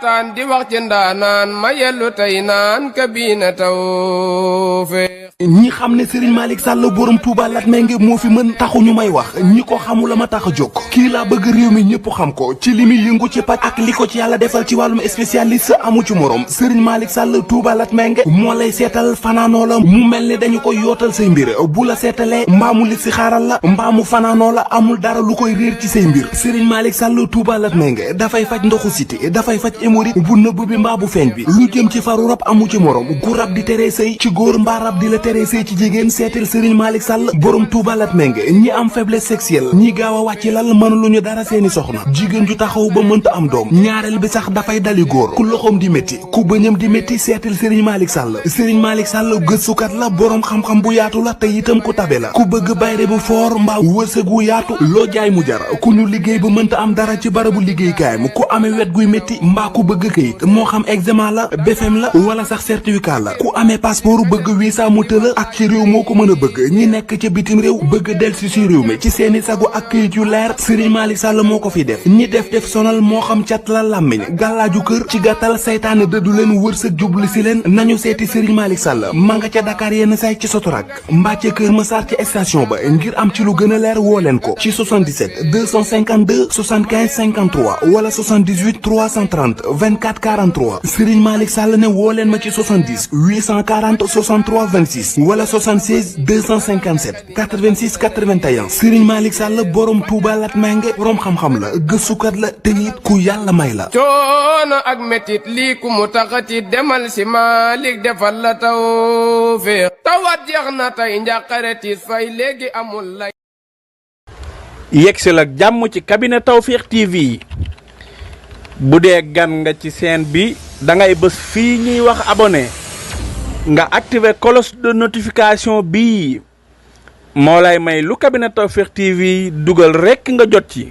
taataan di wax ci ndaanaan ma yellu tey naan kabiina tawfeex ñi xam ne Serigne Malick Sall borom Touba Latmingué moo fi mën taxu ñu may wax ñi ko xamula ma tax a jóg kii laa bëgg réew mi ñëpp xam ko ci li muy yëngu ci paj ak li ko ci yàlla defal ci wàllum spécialiste amu ci morom Serigne Malick Sall Touba Latmingué moo lay seetal fanaanoo la mu mel ni dañu koy yootal say mbir bu la seetalee mbaamu li si xaaral la mbaamu fanaanoo la amul dara lu koy réer ci say mbir Serigne Malick Sall Touba Latmingué dafay faj ndoxu siti dafay faj hémorroïde bu nëbb bi mbaa bu feeñ bi lu jëm ci faru rab amu ci morom gu rab di teree sëy ci góor mbaa rab di la teree sëy ci jigéen seetal Serigne Malick Sall borom Touba Latmingué ñi am faiblesse sexuelle ñi gaaw a wàcc lal mënuluñu dara seeni soxna jigéen ju taxaw ba mënta am doom ñaareel bi sax dafay dali góor ku loxoom di métti ku bëñam di métti seetal Serigne Malick Sall Serigne Malick Sall gëstukat la borom xam-xam bu yaatu la te itam ku tabe la ku bëgg bayre bu foor mbaa wërsëg wu yaatu loo jaay mu jar ku ñu liggéey ba mënta am dara ci barabu liggéeykaayam ku amee wet guy métti mbaa ku bëgg këyit moo xam examen la BFEM la wala sax certificat la ku amee passeport bëgg visa mu tëla ak ci réew moo ko mën a bëgg ñi nekk ca bitim réew bëgg delsi ci réew mi ci seeni sagu ak këyit yu leer Serigne Malick Sall moo ko fi def ñi def sonal moo xam cat la làmmiñ gàllaaju kër ci gàttal saytaane dëddu leen wërsëg jublu si leen nañu seeti Serigne Malick Sall ma nga ca Dakar yenn say ci Sotorak mbaa ca Kër Massar ci station ba ngir am ci lu gën a leer woo leen ko ci 77 252 75 53 wala 78 330 24 43 Serigne Malick Sall ne woo leen ma ci 70 840 63 26 wala 76 257 86 81 Serigne Malick Sall borom Touba Latmingué borom xam-xam la gëstukat la te it ku yàlla may la. coono ak metit lii ku mu taxati demal si Malick defal la tawfeex tawat jeex na tey njàqare tiis fay léegi amul lay. yegsil ak jàmm ci cabinet Tawfekh TV bu dee gan nga ci chaîne bi da ngay bës fii ñuy wax abonné nga activer cloche de notification bii moo lay may lu cabinet Tawfekh TV dugal rekk nga jot ci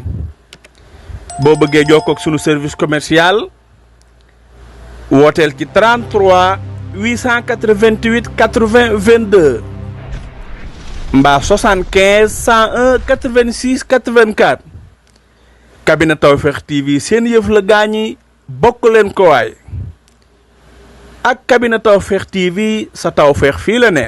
boo bëggee jokkoo ak sunu service commercial wooteel ci 33 888 80 22 mbaa 75 101 86 84 cabinet Tawfekh TV seen yëf la gaañi bokk leen ko waay ak cabinet Tawfekh TV sa tawfeex fii la ne